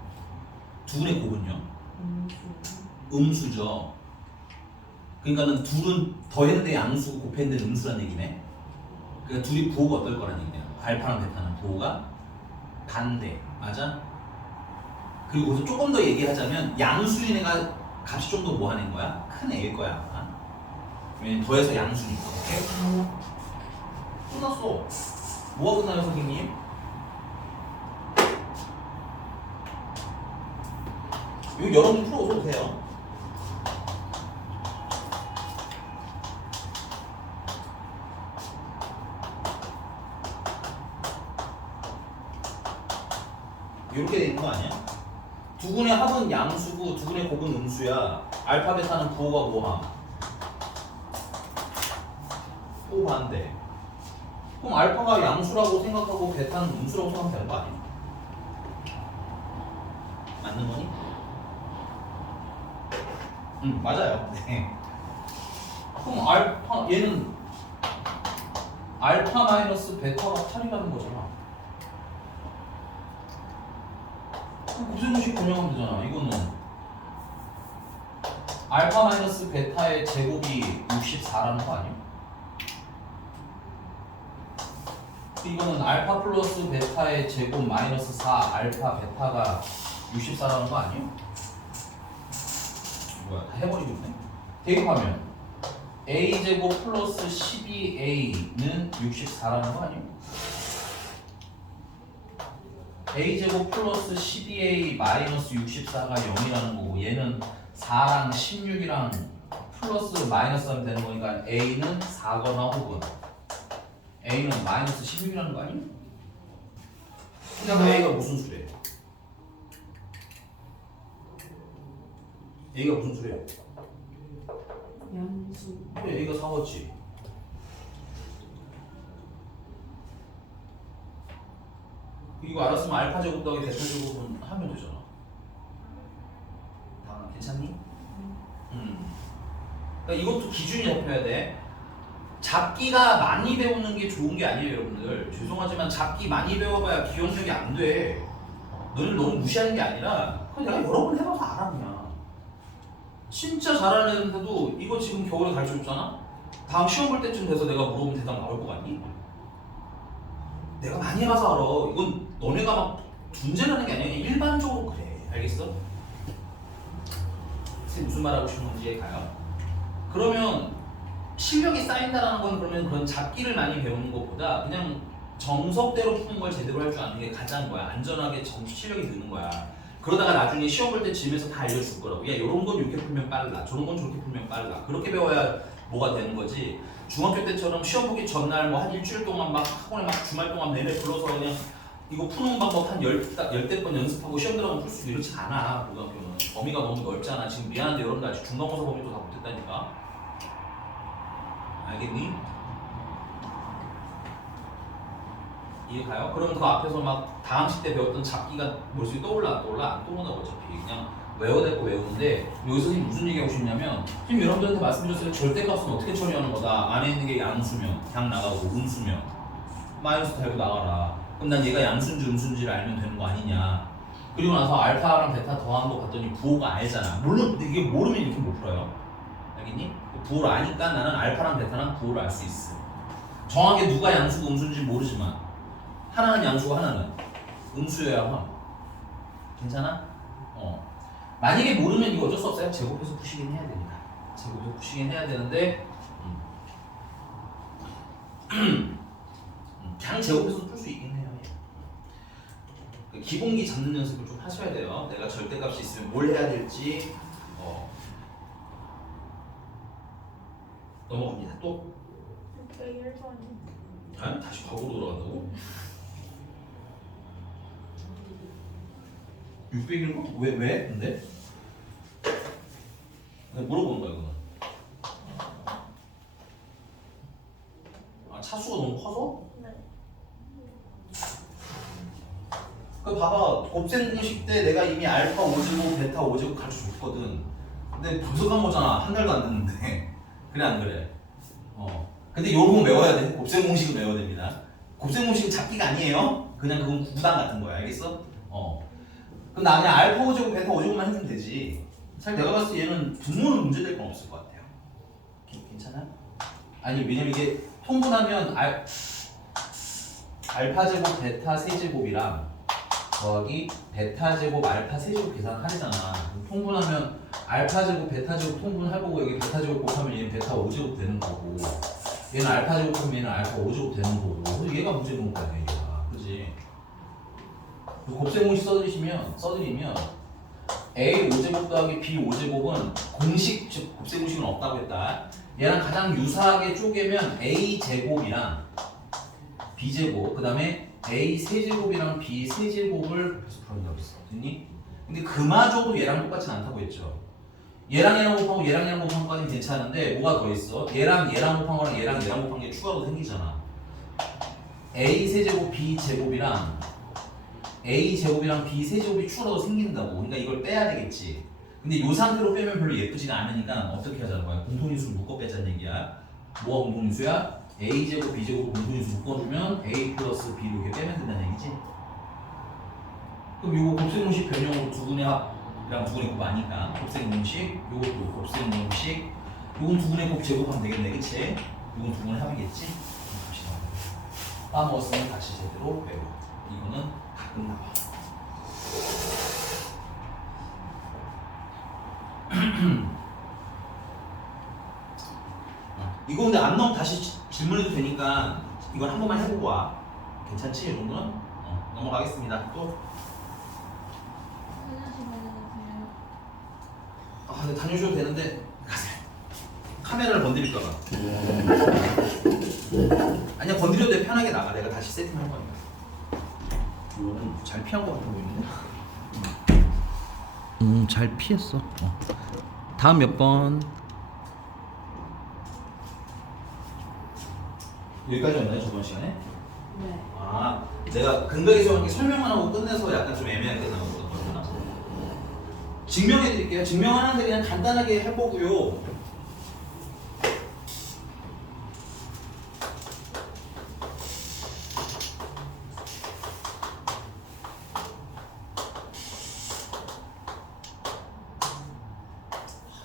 두 분의 곱은요? 음수. 음수죠. 그러니까는 둘은 더했는데 양수고 곱했는데 음수라는 얘기네. 그러니까 둘이 부호가 어떨 거라는 얘기야. 알파랑 베타는 부호가 반대. 맞아? 그리고 거기서 조금 더 얘기하자면 양수인 애가 값이 좀 더 뭐 하는 거야? 큰 애일 거야. 왜냐면 더해서 양수니까. 오케이? 끝났어. 뭐가 끝나요, 선생님? 이거 여러분 풀어오셔도 돼요. 이렇게 돼 있는 거 아니야? 두 분의 합은 양수고 두 분의 곱은 음수야. 알파 베타는 부호가 뭐함? 또 반대. 그럼 알파가 양수라고 생각하고 베타는 음수라고 생각하면 되는 거 아니야? 맞는 거니? 맞아요. 네. 그럼 얘는 알파 마이너스 베타가 8이라는 거잖아. 그럼 고생식 변형하면 되잖아. 이거는 알파 마이너스 베타의 제곱이 64라는 거 아니야? 이거는 알파 플러스 베타의 제곱 마이너스 4 알파 베타가 64라는 거 아니에요? 뭐야, 다 해버리고 있네. 대입하면 a제곱 플러스 12a는 64라는 거 아니에요? a제곱 플러스 12a 마이너스 64가 0이라는 거고 얘는 4랑 16이랑 플러스 마이너스 하면 되는 거니까 a는 4거나 혹은 a는 마이너스 16이라는 거 아니에요? 그럼 a가 무슨 수래? a가 무슨 수래요? 양수. 그래, a가 4였지. 이거 알았으면 알파 제곱 더하기 베타 제곱은 하면 되잖아. 다 괜찮니? 그러니까 이것도 기준이 잡혀야 돼. 잡기가 많이 배우는 게 좋은 게 아니에요, 여러분들. 죄송하지만 잡기 많이 배워봐야 기억력이 안 돼. 너를 너무 무시하는 게 아니라 그냥 내가 여러 번 해봐서 알아 그냥. 진짜 잘하는 애들한테도 이거 지금 겨울에 가르쳐줬잖아? 다음 시험 볼 때쯤 돼서 내가 물어보면 대답 나올 것 같니? 내가 많이 해봐서 알아. 이건 너네가 막 분쟁하는 게 아니야. 그냥 일반적으로 그래. 알겠어? 선생님 무슨 말하고 싶은 건지 가요. 그러면 실력이 쌓인다라는 건 그러면 그런 잡기를 많이 배우는 것보다 그냥 정석대로 푸는 걸 제대로 할 줄 아는 게 가장 거야. 안전하게 실력이 느는 거야. 그러다가 나중에 시험 볼 때 집에서 다 알려줄 거라고. 야, 이런 건 이렇게 풀면 빨라. 저런 건 저렇게 풀면 빨라. 그렇게 배워야 뭐가 되는 거지. 중학교 때처럼 시험 보기 전날 뭐 한 일주일 동안 막 학원에 막 주말 동안 매일 불러서 그냥 이거 푸는 방법 한 열대 번 연습하고 시험 들어가면 풀 수 있고 이렇지 않아. 고등학교는 범위가 너무 넓잖아. 지금 미안한데 여러분들 아직 중간고사 범위도 다 못했다니까. 알겠니? 이해 가요? 그러면 그 앞에서 막 다항식 때 배웠던 잡기가 머릿속에 떠올라 안 떠오르나 어차피 그냥 외워야 될 거 외우는데 여기서 선생님 무슨 얘기하고 싶냐면 지금 여러분들한테 말씀드렸어요. 절대값은 어떻게 처리하는 거다. 안에 있는 게 양수면 양 나가고 음수면 마이너스 달고 나가라. 그럼 난 얘가 양수인지 음수인지를 알면 되는 거 아니냐. 그리고 나서 알파랑 베타 더하는 거 봤더니 부호가 알잖아. 물론 근데 이게 모르면 이렇게 못 풀어요. 알겠니? 부호를 아니까 나는 알파랑 베타랑 부호를 알 수 있어. 정확하게 누가 양수고 음수인지 모르지만 하나는 양수고 하나는 음수여야 함. 괜찮아? 만약에 모르면 이거 어쩔 수 없어요. 제곱해서 푸시긴 해야 됩니다. 제곱해서 푸시긴 해야 되는데 그냥 제곱해서 풀 수 있긴 해요. 기본기 잡는 연습을 좀 하셔야 돼요. 내가 절대값이 있으면 뭘 해야 될지 넘어갑니다. 또 601번이 아니, 다시 과거로 돌아간다고? 601번? 왜? 근데? 그냥 물어보는 거야 이거는. 아 차수가 너무 커서? 네. 그 봐봐 곱셈 공식 때 내가 이미 알파 5제곱 베타 5제곱 가르쳐 줬거든. 근데 벌써 까먹었잖아. 한 달도 안 됐는데. 그래 안 그래? 근데 요 부분 외워야 돼. 곱셈 공식은 외워야 됩니다. 곱셈 공식은 잡기가 아니에요. 그냥 그건 구단 같은 거야. 알겠어? 그럼 나 그냥 알파 5제곱 베타 5제곱만 해주면 되지. 사실 내가 봤을 때 얘는 분모는 문제될 건 없을 것 같아요. 괜찮아? 아니 왜냐면 이게 통분하면 알파 제곱 베타 세제곱이랑 더하기 베타 제곱 알파 세제곱 계산하잖아. 통분하면 알파 제곱 베타 제곱 통분해보고 여기 베타 제곱 곱하면 얘는 베타 5제곱 되는 거고 얘는 알파 제곱 하면 얘는 알파 5제곱 되는 거고 그래서 얘가 문제 되는 거야 얘가. 그지? 곱셈 공식 써드리면 A 5제곱 더하기 B 5제곱은 공식, 즉 곱셈 공식은 없다고 했다. 얘랑 가장 유사하게 쪼개면 A 제곱이랑 B 제곱, 그 다음에 A 세제곱이랑 B 세제곱을 풀어낸다고 했어. 됐니? 근데 그마저도 얘랑 똑같진 않다고 했죠. 얘랑 곱하고 얘랑 곱한 거까지는 괜찮은데 뭐가 더 있어? 얘랑 곱한 거랑 얘랑 곱한 게 추가로 생기잖아. A 세제곱 B 제곱이랑 A 제곱이랑 B 세제곱이 추가로 생긴다고. 그러니까 이걸 빼야 되겠지. 근데 이 상태로 빼면 별로 예쁘지는 않으니까 어떻게 하자는 거야? 공통인수를 묶어 빼자는 얘기야. 뭐가 공통인수야? A 제곱 B 제곱 공통인수 묶어주면 A 플러스 B로 이렇게 빼면 된다는 얘기지. 그럼 이거 곱셈 공식 변형으로 두분의 합이랑 두분의 곱 아니까 곱셈 공식, 요것도 곱셈 공식, 요건 두분의 곱 제곱하면 되겠네, 그치? 요건 두분의 합이겠지? 갑시다. 빠먹었으면 같이 제대로 배워. 이거는 가끔 나와. 이거 근데 안 나오면 다시 질문해도 되니까 이걸 한 번만 해보고 와. 괜찮지? 이 정도는? 넘어가겠습니다. 또? 네, 다녀오셔도 되는데 가세요. 카메라를 건드릴까봐. 아니야, 건드려도 돼. 편하게 나가. 내가 다시 세팅할 거니까. 이거는 잘 피한 것 같아 보이는데? 잘 피했어. 다음 몇 번? 여기까지였나요, 저번 시간에? 네. 아, 내가 근거에서 이렇게 설명만 하고 끝내서 약간 좀 애매하게 나오거든요. 증명해 드릴게요. 증명하는데 그냥 간단하게 해보고요.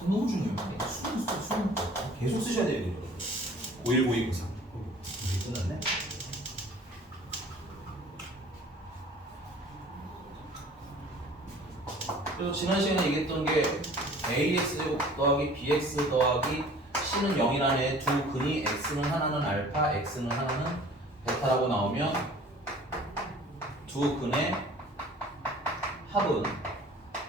너무 중요해요. 수능 계속 쓰셔야 돼요. 이거. 519293 이제 끝났네. 그리고 지난 시간에 얘기했던 게 ax 더하기 bx 더하기 c는 0이라는 두 근이 x는 하나는 알파, x는 하나는 베타라고 나오면 두 근의 합은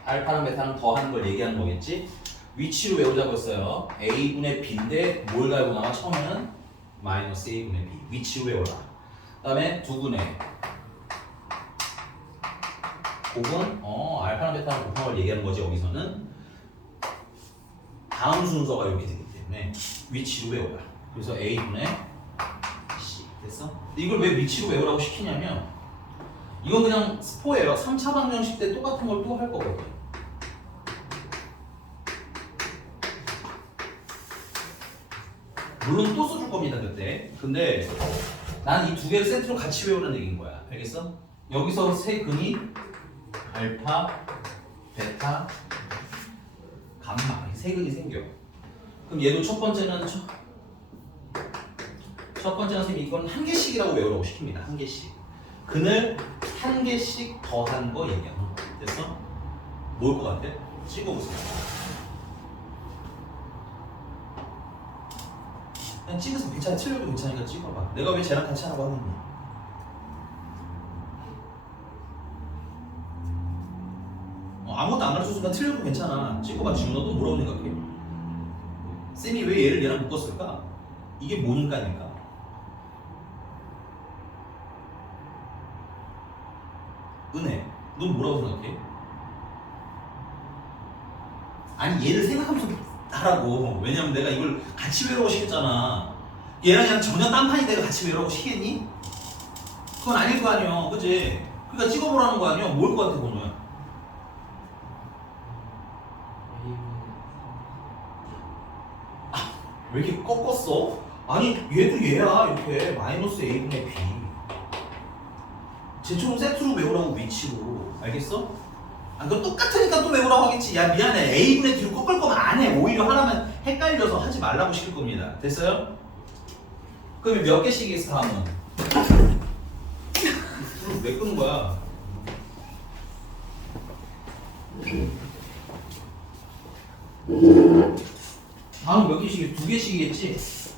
알파랑 베타랑 더하는 걸 얘기하는 거겠지? 위치로 외우자고 했어요. a분의 b인데 뭘 달고 나와? 처음에는 마이너스 a분의 b 위치로 외워라. 그 다음에 두 근의 곱은 알파랑 베타랑 곱한 걸 얘기하는 거지. 여기서는 다음 순서가 이렇게 되기 때문에 위치로 외워라. 그래서 a분의 c 됐어? 이걸 왜 위치로 외우라고 시키냐면 이건 그냥 스포예요. 3차 방정식 때 똑같은 걸 또 할 거거든. 물론 또 써줄 겁니다 그때. 근데 난 이 두 개를 세트로 같이 외우라는 얘기인 거야. 알겠어? 여기서 세 근이 알파, 베타, 감마 세 근이 생겨. 그럼 얘도 첫 번째는 선생님 이건 한 개씩이라고 외우라고 시킵니다. 한 개씩. 근을 한 개씩 더한 거 얘기하는 거. 됐어? 뭘 것 같아? 찍어보세요. 그냥 찍으세요. 괜찮아. 틀려도 괜찮으니까 찍어봐. 내가 왜 쟤랑 같이 하라고 하느니? 아무것도 안 가르쳐주니까 틀려도 괜찮아. 찍어봐. 지금 너도 뭐라고 생각해? 쌤이 왜 얘를 얘랑 묶었을까? 이게 뭔가니까. 은혜, 넌 뭐라고 생각해? 아니 얘를 생각하면서 하라고. 왜냐면 내가 이걸 같이 외우라고 시켰잖아. 얘랑 그냥 전혀 딴판이 내가 같이 외우라고 시켰니? 그건 아닐 거 아니야, 그치? 그러니까 찍어보라는 거 아니야? 뭘 것 같아, 그거는? 왜 이렇게 꺾었어? 아니 얘도 얘야. 이렇게 마이너스 a분의 b 쟤처럼 세트로 외우라고 위치로. 알겠어? 아, 너 똑같으니까 또 외우라고 하겠지. 야 미안해. a분의 d로 꺾을 거면 안 해. 오히려 하라면 헷갈려서 하지 말라고 시킬 겁니다. 됐어요? 그러면 몇 개씩 있어 다음은? 왜 끄는 거야? 다음 몇 개씩? 두 개씩이겠지?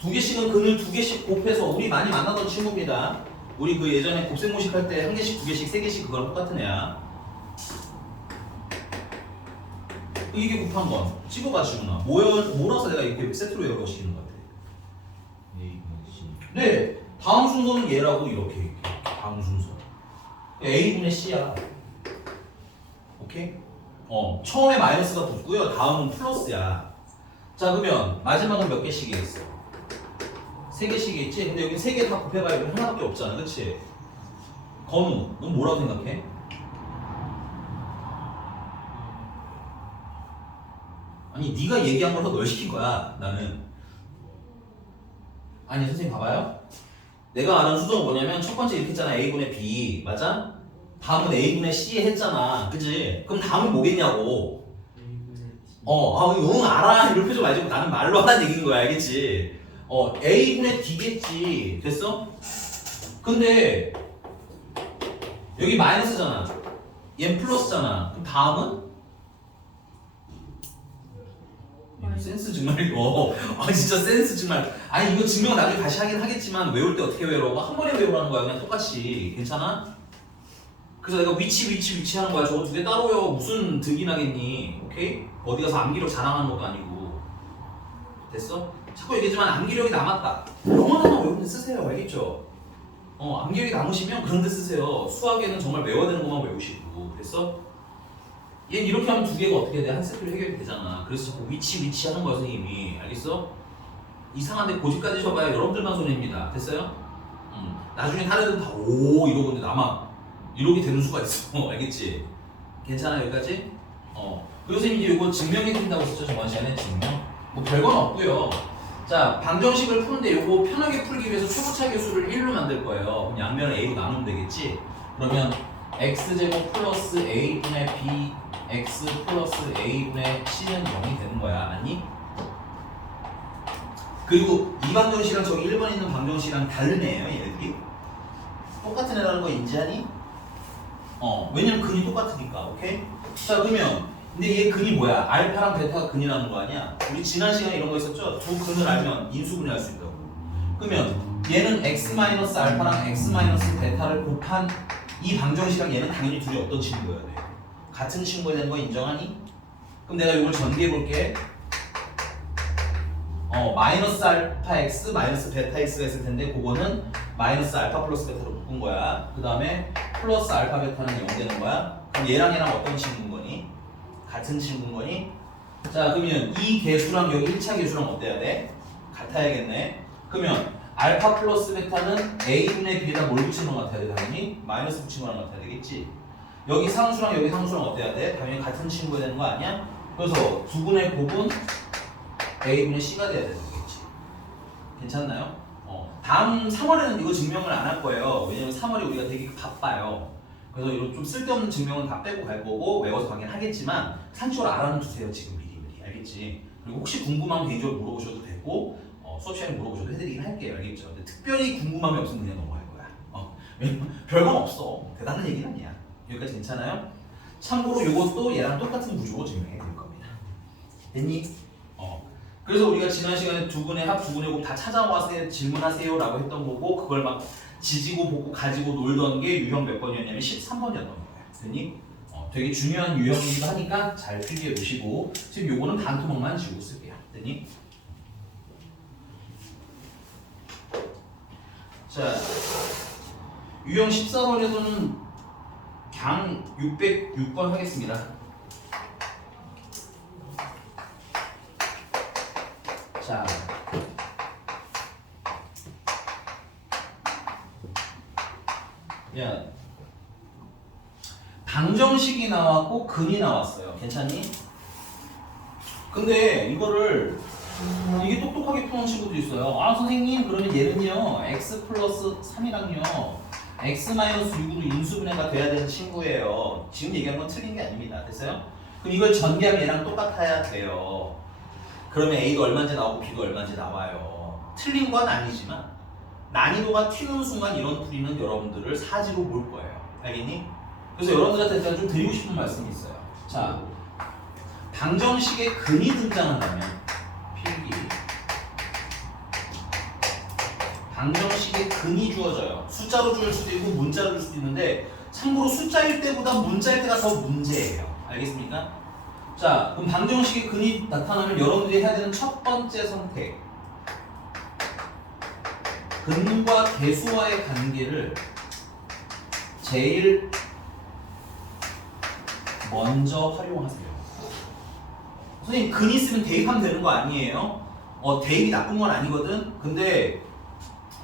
두 개씩은 근을 두 개씩 곱해서 우리 많이 만나던 친구입니다. 우리 그 예전에 곱셈공식 할 때 한 개씩, 두 개씩, 세 개씩 그거랑 똑같은 애야. 이게 곱한 건 찍어봐 지훈아. 뭐라서 내가 이렇게 세트로 외우라고 시키는 것 같아? 네, 다음 순서는 얘라고 이렇게 다음 순서. a분의 c야. 오케이? 처음에 마이너스가 붙고요. 다음은 플러스야. 자 그러면 마지막은 몇 개씩이겠어? 세 개씩이겠지? 근데 여기 세 개 다 곱해봐야 하나밖에 없잖아. 그치? 건우, 넌 뭐라고 생각해? 아니 네가 얘기한 거라서 널 시킨 거야. 나는. 아니 선생님 봐봐요. 내가 아는 수저가 뭐냐면 첫 번째 이렇게 했잖아. a분의 b 맞아? 다음은 a분의 c 했잖아. 그치? 그럼 다음은 뭐겠냐고. 응 알아. 이럴 표정 말고 나는 말로 하라는 얘기인 거야. 알겠지? a분의 d겠지. 됐어? 근데 여기 마이너스잖아. 얘는 플러스잖아. 그럼 다음은? 센스 정말 이거. 진짜 센스 정말. 아니 이거 증명 나중에 다시 하긴 하겠지만 외울 때 어떻게 외우라고? 한 번에 외우라는 거야. 그냥 똑같이. 괜찮아? 그래서 내가 위치 하는 거야. 저거 두 개 따로 외워. 무슨 득이 나겠니? 오케이? 어디 가서 암기력 자랑하는 것도 아니고. 됐어? 자꾸 얘기하지만 암기력이 남았다. 영어 하나 외우는 데 쓰세요. 알겠죠? 암기력이 남으시면 그런 데 쓰세요. 수학에는 정말 외워야 되는 것만 외우시고. 됐어? 얘 이렇게 하면 두 개가 어떻게 돼? 한 세트로 해결이 되잖아. 그래서 자꾸 위치 하는 거야 선생님이. 알겠어? 이상한데 고집까지 쳐봐야 여러분들만 손해입니다. 됐어요? 나중에 다른 애들은 다 오 이러고 있는데 나만 이렇게 되는 수가 있어. 알겠지? 괜찮아 여기까지? 그리고 선생님 이제 이거 증명해 드린다고 했죠 저번 시간에. 증명? 뭐 별건 없고요. 자 방정식을 푸는데 이거 편하게 풀기 위해서 최고차 계수를 1로 만들 거예요. 그럼 양면을 a로 나누면 되겠지? 그러면 x제곱 플러스 a분의 b x 플러스 a분의 c는 0이 되는 거야. 맞니? 그리고 이 방정식이랑 저기 1번에 있는 방정식이랑 다른 애예요, 얘네들이. 똑같은 애라는 거 인지하니? 왜냐면 근이 똑같으니까, 오케이? 자, 그러면 근데 얘 근이 뭐야? 알파랑 베타가 근이라는 거 아니야? 우리 지난 시간에 이런 거 있었죠? 두 근을 알면 인수분해할 수 있다고. 그러면 얘는 x-알파랑 x-베타를 곱한 이 방정식이랑 얘는 당연히 둘이 어떤 친구여야 돼? 같은 친구여야 되는 거 인정하니? 그럼 내가 이걸 전개해 볼게. 마이너스 알파 x 마이너스 베타 x가 있을 텐데 그거는 마이너스 알파 플러스 베타로 묶은 거야. 그 다음에 플러스 알파 베타는 0 되는 거야. 그럼 얘랑 얘랑 어떤 친구인 거니? 같은 친구인 거니? 자, 그러면 이 개수랑 여기 1차 개수랑 어때야 돼? 같아야겠네. 그러면 알파 플러스 베타는 a분의 b에다 뭘 붙이는 것 같아야 돼? 당연히 마이너스 붙이는 것 같아야 되겠지. 여기 상수랑 여기 상수랑 어때야 돼? 당연히 같은 친구가 되는 거 아니야? 그래서 두 분의 곱은 a분의 c가 돼야 되겠지. 괜찮나요? 다음 3월에는 이거 증명을 안 할 거예요. 왜냐면 3월에 우리가 되게 바빠요. 그래서 이런 좀 쓸데없는 증명은 다 빼고 갈 거고 외워서 가긴 하겠지만 상식으로 알아는 두세요. 지금 미리 알겠지? 그리고 혹시 궁금하면 개인적으로 물어보셔도 되고 수업 시간에 물어보셔도 해드리긴 할게요. 알겠죠? 근데 특별히 궁금함이 없으면 그냥 넘어갈 거야. 왜냐면 별건 없어. 대단한 얘기는 아니야. 여기까지 괜찮아요? 참고로 이것도 얘랑 똑같은 구조로 증명해 볼 겁니다. 됐니? 그래서 우리가 지난 시간에 두 분의 합, 두 분의 곱 다 찾아와서 질문하세요 라고 했던 거고 그걸 막 지지고 보고 가지고 놀던 게 유형 몇 번이었냐면 13번이었던 거예요. 됐니? 되게 중요한 유형이기도 하니까 잘 필기해 보시고 지금 요거는 반토막만 지우고 쓸게요. 됐니? 자, 유형 14번에서는 강 606번 하겠습니다. 자, 야, 방정식이 나왔고 근이 나왔어요. 괜찮니? 근데 이거를 이게 똑똑하게 푸는 친구도 있어요. 아 선생님 그러면 얘는요 x 플러스 3이랑요 x 마이너스 6으로 인수분해가 돼야 되는 친구예요. 지금 얘기한 건 틀린 게 아닙니다. 됐어요? 그럼 이걸 전개하면 얘랑 똑같아야 돼요. 그러면 A도 얼마인지 나오고 B도 얼마인지 나와요. 틀린 건 아니지만 난이도가 튀는 순간 이런 풀이는 여러분들을 사지로 볼 거예요. 알겠니? 그래서 여러분들한테 제가 좀 드리고 싶은 말씀이 있어요. 자, 방정식에 근이 등장한다면 필기 방정식에 근이 주어져요. 숫자로 줄 수도 있고 문자로 줄 수도 있는데 참고로 숫자일 때보다 문자일 때가 더 문제예요. 알겠습니까? 자, 그럼 방정식에 근이 나타나면 여러분들이 해야 되는 첫 번째 선택 근과 개수와의 관계를 제일 먼저 활용하세요. 선생님 근이 있으면 대입하면 되는 거 아니에요? 대입이 나쁜 건 아니거든? 근데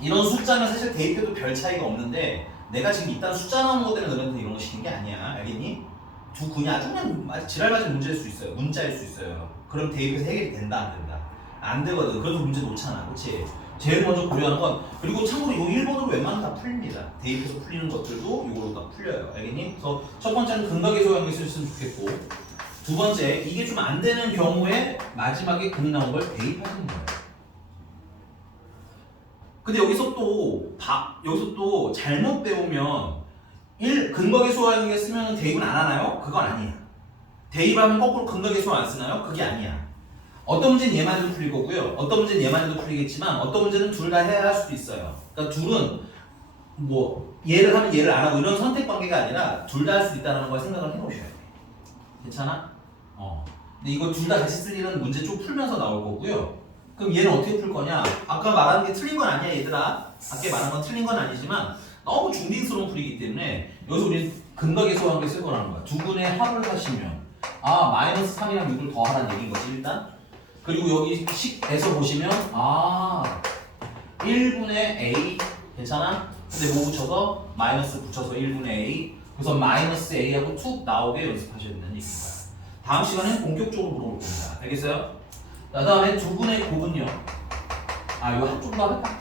이런 숫자는 사실 대입해도 별 차이가 없는데 내가 지금 일단 숫자 나오는 것 때문에 너네한테 이런 거 시킨 게 아니야. 알겠니? 두 근이 아주 그냥 지랄맞은 문제일 수 있어요. 문자일 수 있어요. 그럼 대입해서 해결이 된다 안 된다? 안 되거든. 그래도 문제 놓잖아. 그치? 제일 먼저 고려하는 건 그리고 참고로 요 1번으로 웬만하면 다 풀립니다. 대입해서 풀리는 것들도 이걸로 다 풀려요. 알겠니? 그래서 첫 번째는 근각에서 관계 쓰셨으면 좋겠고 두 번째 이게 좀 안 되는 경우에 마지막에 근이 나온 걸 대입하시는 거예요. 근데 여기서 또 잘못 배우면 근각에서 관계 쓰면 대입은 안 하나요? 그건 아니야. 대입하면 거꾸로 근각에서 안 쓰나요? 그게 아니야. 어떤 문제는 얘만 해도 풀릴 거고요. 어떤 문제는 얘만 해도 풀리겠지만 어떤 문제는 둘 다 해야 할 수도 있어요. 그러니까 둘은 뭐 얘를 하면 얘를 안 하고 이런 선택 관계가 아니라 둘 다 할 수 있다는 걸 생각을 해놓으셔야 돼. 괜찮아? 근데 이거 둘 다 같이 쓸 일은 문제 쭉 풀면서 나올 거고요. 그럼 얘는 어떻게 풀 거냐? 아까 말한 게 틀린 건 아니야 얘들아. 아까 말한 건 틀린 건 아니지만 너무 중딩스러운 풀이기 때문에 여기서 우리는 근각에서 관계 쓸 거라는 거야. 두 분의 합을 하시면 마이너스 3이랑 6을 더하라는 얘기인 거지 일단. 그리고 여기 식에서 보시면 1분의 A 괜찮아? 근데 뭐 붙여서 마이너스 붙여서 1분의 A 그래서 마이너스 A하고 툭 나오게 연습하셔야 된다는 얘기인 거야. 다음 시간엔 본격적으로 물어볼 겁니다. 알겠어요? 그 다음에 두 분의 곱은요. 이거 좀 더 할까?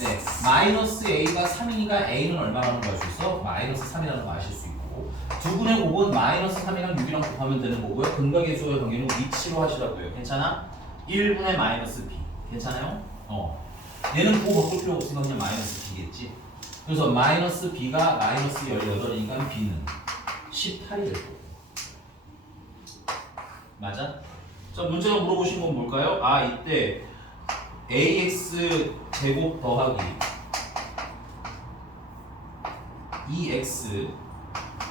네, 마이너스 A가 3이니까 A는 얼마라는 걸 알 수 있어? 마이너스 3이라는 거 아실 수 있고 두 분의 곱은 마이너스 3이랑 6이랑 곱하면 되는 거고요. 근각의 수의 관계는 위치로 하시라고요. 괜찮아? 1분의 마이너스 B 괜찮아요? 얘는 부호 바꿀 필요가 없으니까 그냥 마이너스 b겠지. 그래서 마이너스 b가 마이너스 18이니까 b는 18이 될 거고. 맞아? 자, 문제가 물어보신 건 뭘까요? 아, 이때 ax 제곱 더하기 2x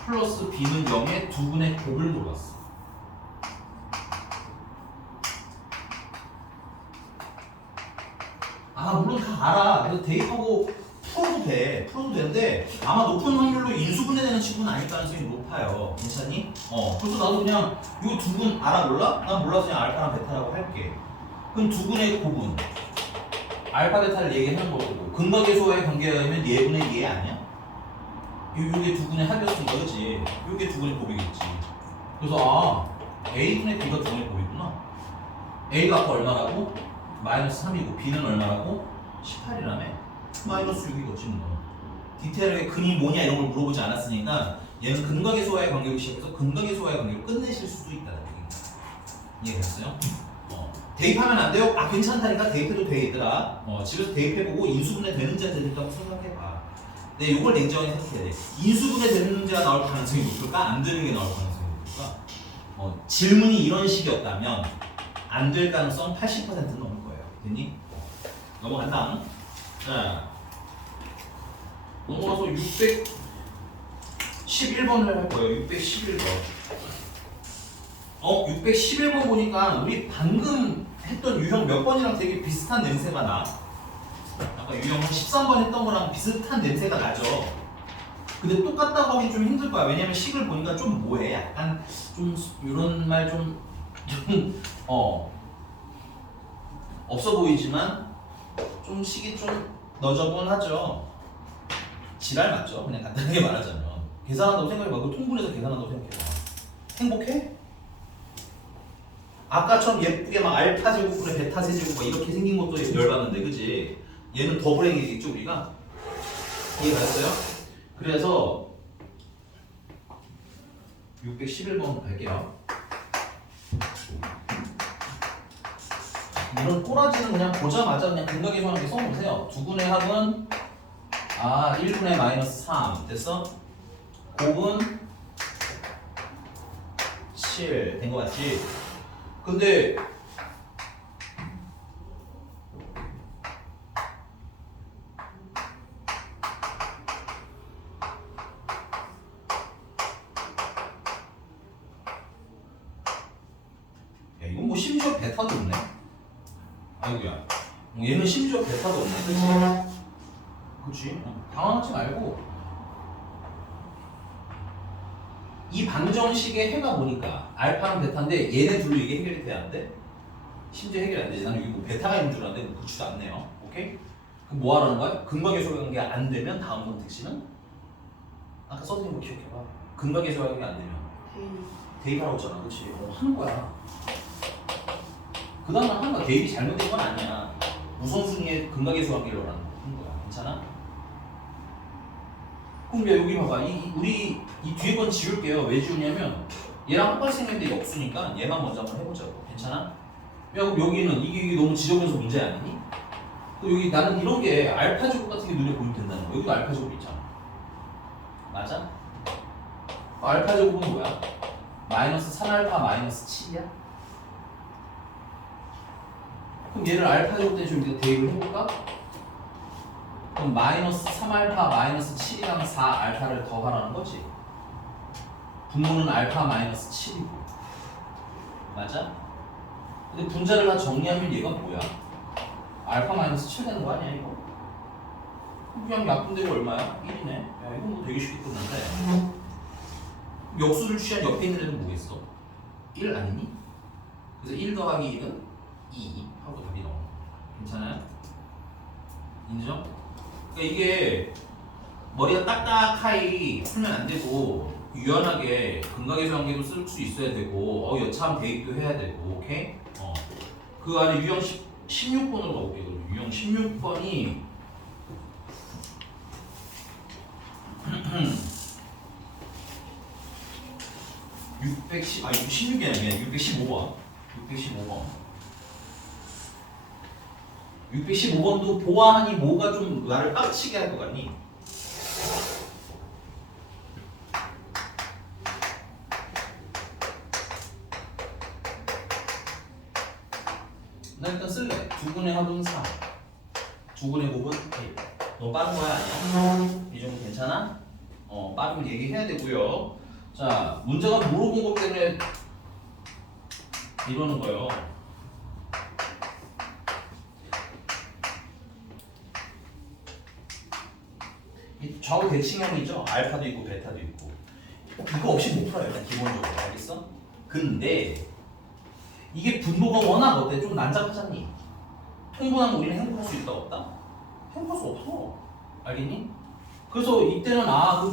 플러스 b는 0의 두 분의 곱을 물어봤어. 아, 물론 다 알아. 그래서 대입하고 풀어도 되는데 아마 높은 확률로 인수분해되는 친구는 아닐 가능성이 높아요. 괜찮니? 그래서 나도 그냥 이 두 분 알아 몰라? 난 몰라서 그냥 알파랑 베타라고 할게. 그럼 두 분의 곱은 알파 베타를 얘기하는 거고 근각계수와의 관계가 되면 얘분의 얘 아니야? 요게 두 분의 합이었으니까 그렇지? 요게 두 분의 곱이겠지. 그래서 A분의 B가 두 분의 곱이구나. A가 아까 얼마라고? 마이너스 3이고 B는 얼마라고? 18이라며? 마이너스 6이겠지 뭐. 디테일하게 근이 뭐냐 이런 걸 물어보지 않았으니까 얘는 근각계수와의 관계로 시작해서 근각계수와의 관계로 끝내실 수도 있다는 얘기입니다. 이해됐어요? 대입하면 안 돼요? 아, 괜찮다니까 대입해도 돼 얘들아. 집에서 대입해보고 인수분해 되는지 안 되는지라고 생각해봐. 근데 이걸 냉정하게 생각해야 돼. 인수분해 되는 문제가 나올 가능성이 높을까? 안 되는 게 나올 가능성이 높을까? 질문이 이런 식이었다면 안 될 가능성 80%는 넘을 거예요. 됐니? 넘어간다. 자, 넘어가서 611번을 할 거예요. 611번. 611번 보니까 우리 방금 했던 유형 몇 번이랑 되게 비슷한 냄새가 나. 아까 유형 13번 했던 거랑 비슷한 냄새가 나죠. 근데 똑같다고 하기 좀 힘들 거야. 왜냐면 식을 보니까 좀 뭐해. 약간 좀 이런 말 좀 없어 보이지만 좀 식이 좀 너저분하죠. 지랄 맞죠? 그냥 간단하게 말하자면 계산한다고 생각해봐. 그 통분해서 계산한다고 생각해봐. 행복해? 아까처럼 예쁘게 막 알파 제곱분의 베타 세제곱 막 이렇게 생긴 것도 열받는데 그지? 얘는 더블 행이겠죠 우리가? 이해가 됐어요? 그래서 611번 갈게요. 이런 꼬라지는 그냥 보자마자 그냥 근각계수하는 써보세요. 두 분의 합은 1분의 마이너스 3 됐어? 곱은 7 된 거 같지? 근데 이건 뭐 심지어 베타도 없네. 아이고야. 얘는 심지어 베타도 없네. 그치? 당황하지 말고 이 방정식의 해가 보니까 알파랑 베타인데 얘네 둘로 이게 해결이 돼야 안 돼? 심지어 해결이 안 되지. 나는 여기 뭐 베타가 있는 줄 알았는데 뭐 그렇지도 않네요. 오케이? 그럼 뭐 하라는 거야? 근각계수 관계가 안 되면 다음 선택지는? 아까 써둔 거 기억해봐. 근각계수 관계가 안 되면 대입하라고 했잖아. 그치? 하는 거야. 그 다음에 하는 거야. 대입이 잘못된 건 아니야. 우선순위에 근각계수 관계를 하는 거야. 괜찮아? 그럼 여기 봐봐. 우리 이 뒤에 건 지울게요. 왜 지우냐면 얘랑 똑같이 생겼는데 역수니까 얘만 먼저 한번 해보자고. 괜찮아? 야, 그럼 여기는 이게 너무 지저분해서 문제 아니니? 또 여기 나는 이런 게 알파 제곱 같은 게 눈에 보이면 된다는 거야. 여기도 알파 제곱 있잖아. 맞아? 알파 제곱은 뭐야? 마이너스 3알파 마이너스 7이야? 그럼 얘를 알파 제곱 대신 우리가 대입을 해볼까? 그럼 마이너스 3알파 마이너스 7이랑 4알파를 더하라는 거지. 분모는 알파 마이너스 7이고. 맞아? 근데 분자를 다 정리하면 얘가 뭐야? 알파 마이너스 7 되는 거 아니야 이거? 그냥 약분되고 얼마야? 1이네. 야 이거 뭐 되게 쉽게 끝난데. 역수를 취한 옆에 있는 애는 뭐겠어? 1 아니니? 그래서 1 더하기 1은 2 하고 답이 나와. 괜찮아요? 인정? 그러니까 이게 머리가 딱딱하게 풀면 안 되고 유연하게 근각계수 관계도 쓸 수 있어야 되고 여차하면 대입도 해야 되고. 오케이? 그 안에 유형 16번으로 가볼게요. 유형 16번이 16이 아니야. 615번. 615번. 615번도 보아하니 뭐가 좀 나를 빡치게 할 것 같니? 나 일단 쓸래. 두근의 합은 4. 두근의 곱은 1. 너 빠른 거야 아니야? 이 정도 괜찮아? 빠르면 얘기해야 되고요. 자, 문제가 물어본 것 때문에 이러는 거예요. 이 좌우 대칭형이죠. 알파도 있고 베타도 있고. 이거 없이 못 풀어요. 일단 기본적으로. 알겠어? 근데 이게 분모가 워낙 어때? 좀 난잡하잖니? 통분하면 우리는 행복할 수 있다 없다? 행복할 수 없어. 알겠니? 그래서 이때는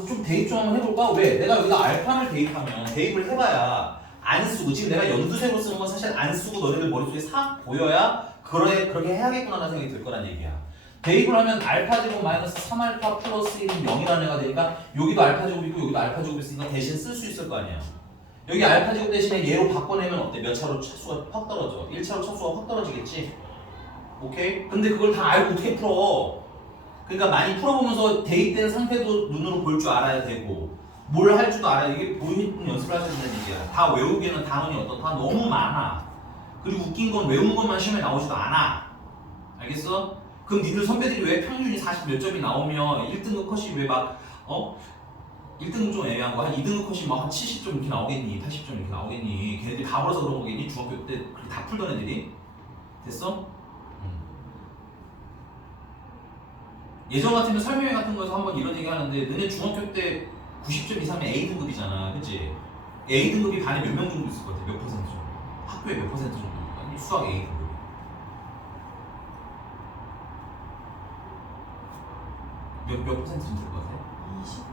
좀 대입 좀 한번 해볼까? 왜? 내가 여기다 알파를 대입하면 대입을 해봐야 안 쓰고 지금 내가 연두색으로 쓰는 건 사실 안 쓰고 너네들 머릿속에 싹 보여야 그렇게 해야겠구나라는 생각이 들 거란 얘기야. 대입을 하면 알파 제곱 마이너스 3알파 플러스 1은 0이라는 애가 되니까 여기도 알파 제곱 있고 여기도 알파 제곱 있으니까 대신 쓸 수 있을 거 아니야. 여기 알파 제곱 대신에 얘로 바꿔내면 어때? 몇 차로 차수가 확 떨어져? 1차로 차수가 확 떨어지겠지? 오케이? 근데 그걸 다 알고 어떻게 풀어? 그러니까 많이 풀어보면서 대입된 상태도 눈으로 볼 줄 알아야 되고 뭘 할 줄도 알아야 이게 보이는 연습을 하셔야 된다는 얘기야. 다 외우기에는 단원이 어떻다? 너무 많아. 그리고 웃긴 건 외운 것만 시험에 나오지도 않아. 알겠어? 그럼 니들 선배들이 왜 평균이 40 몇 점이 나오면 1등급 컷이 왜 막 1등급 좀 애매한 거 한 2등급 컷이 막 한 70점 이렇게 나오겠니? 80점 이렇게 나오겠니? 걔네들이 바보라서 그런 거겠니? 중학교 때 그렇게 다 풀던 애들이? 됐어? 예전 같으면 설명회 같은 거에서 한번 이런 얘기 하는데 너네 중학교 때 90점 이상이면 A등급이잖아. 그치? A등급이 반에 몇 명 정도 있을 것 같아? 몇 퍼센트 정도? 학교에 몇 퍼센트 정도? 아니 수학 A등급 몇 퍼센트 정도 될 것 같아? 20?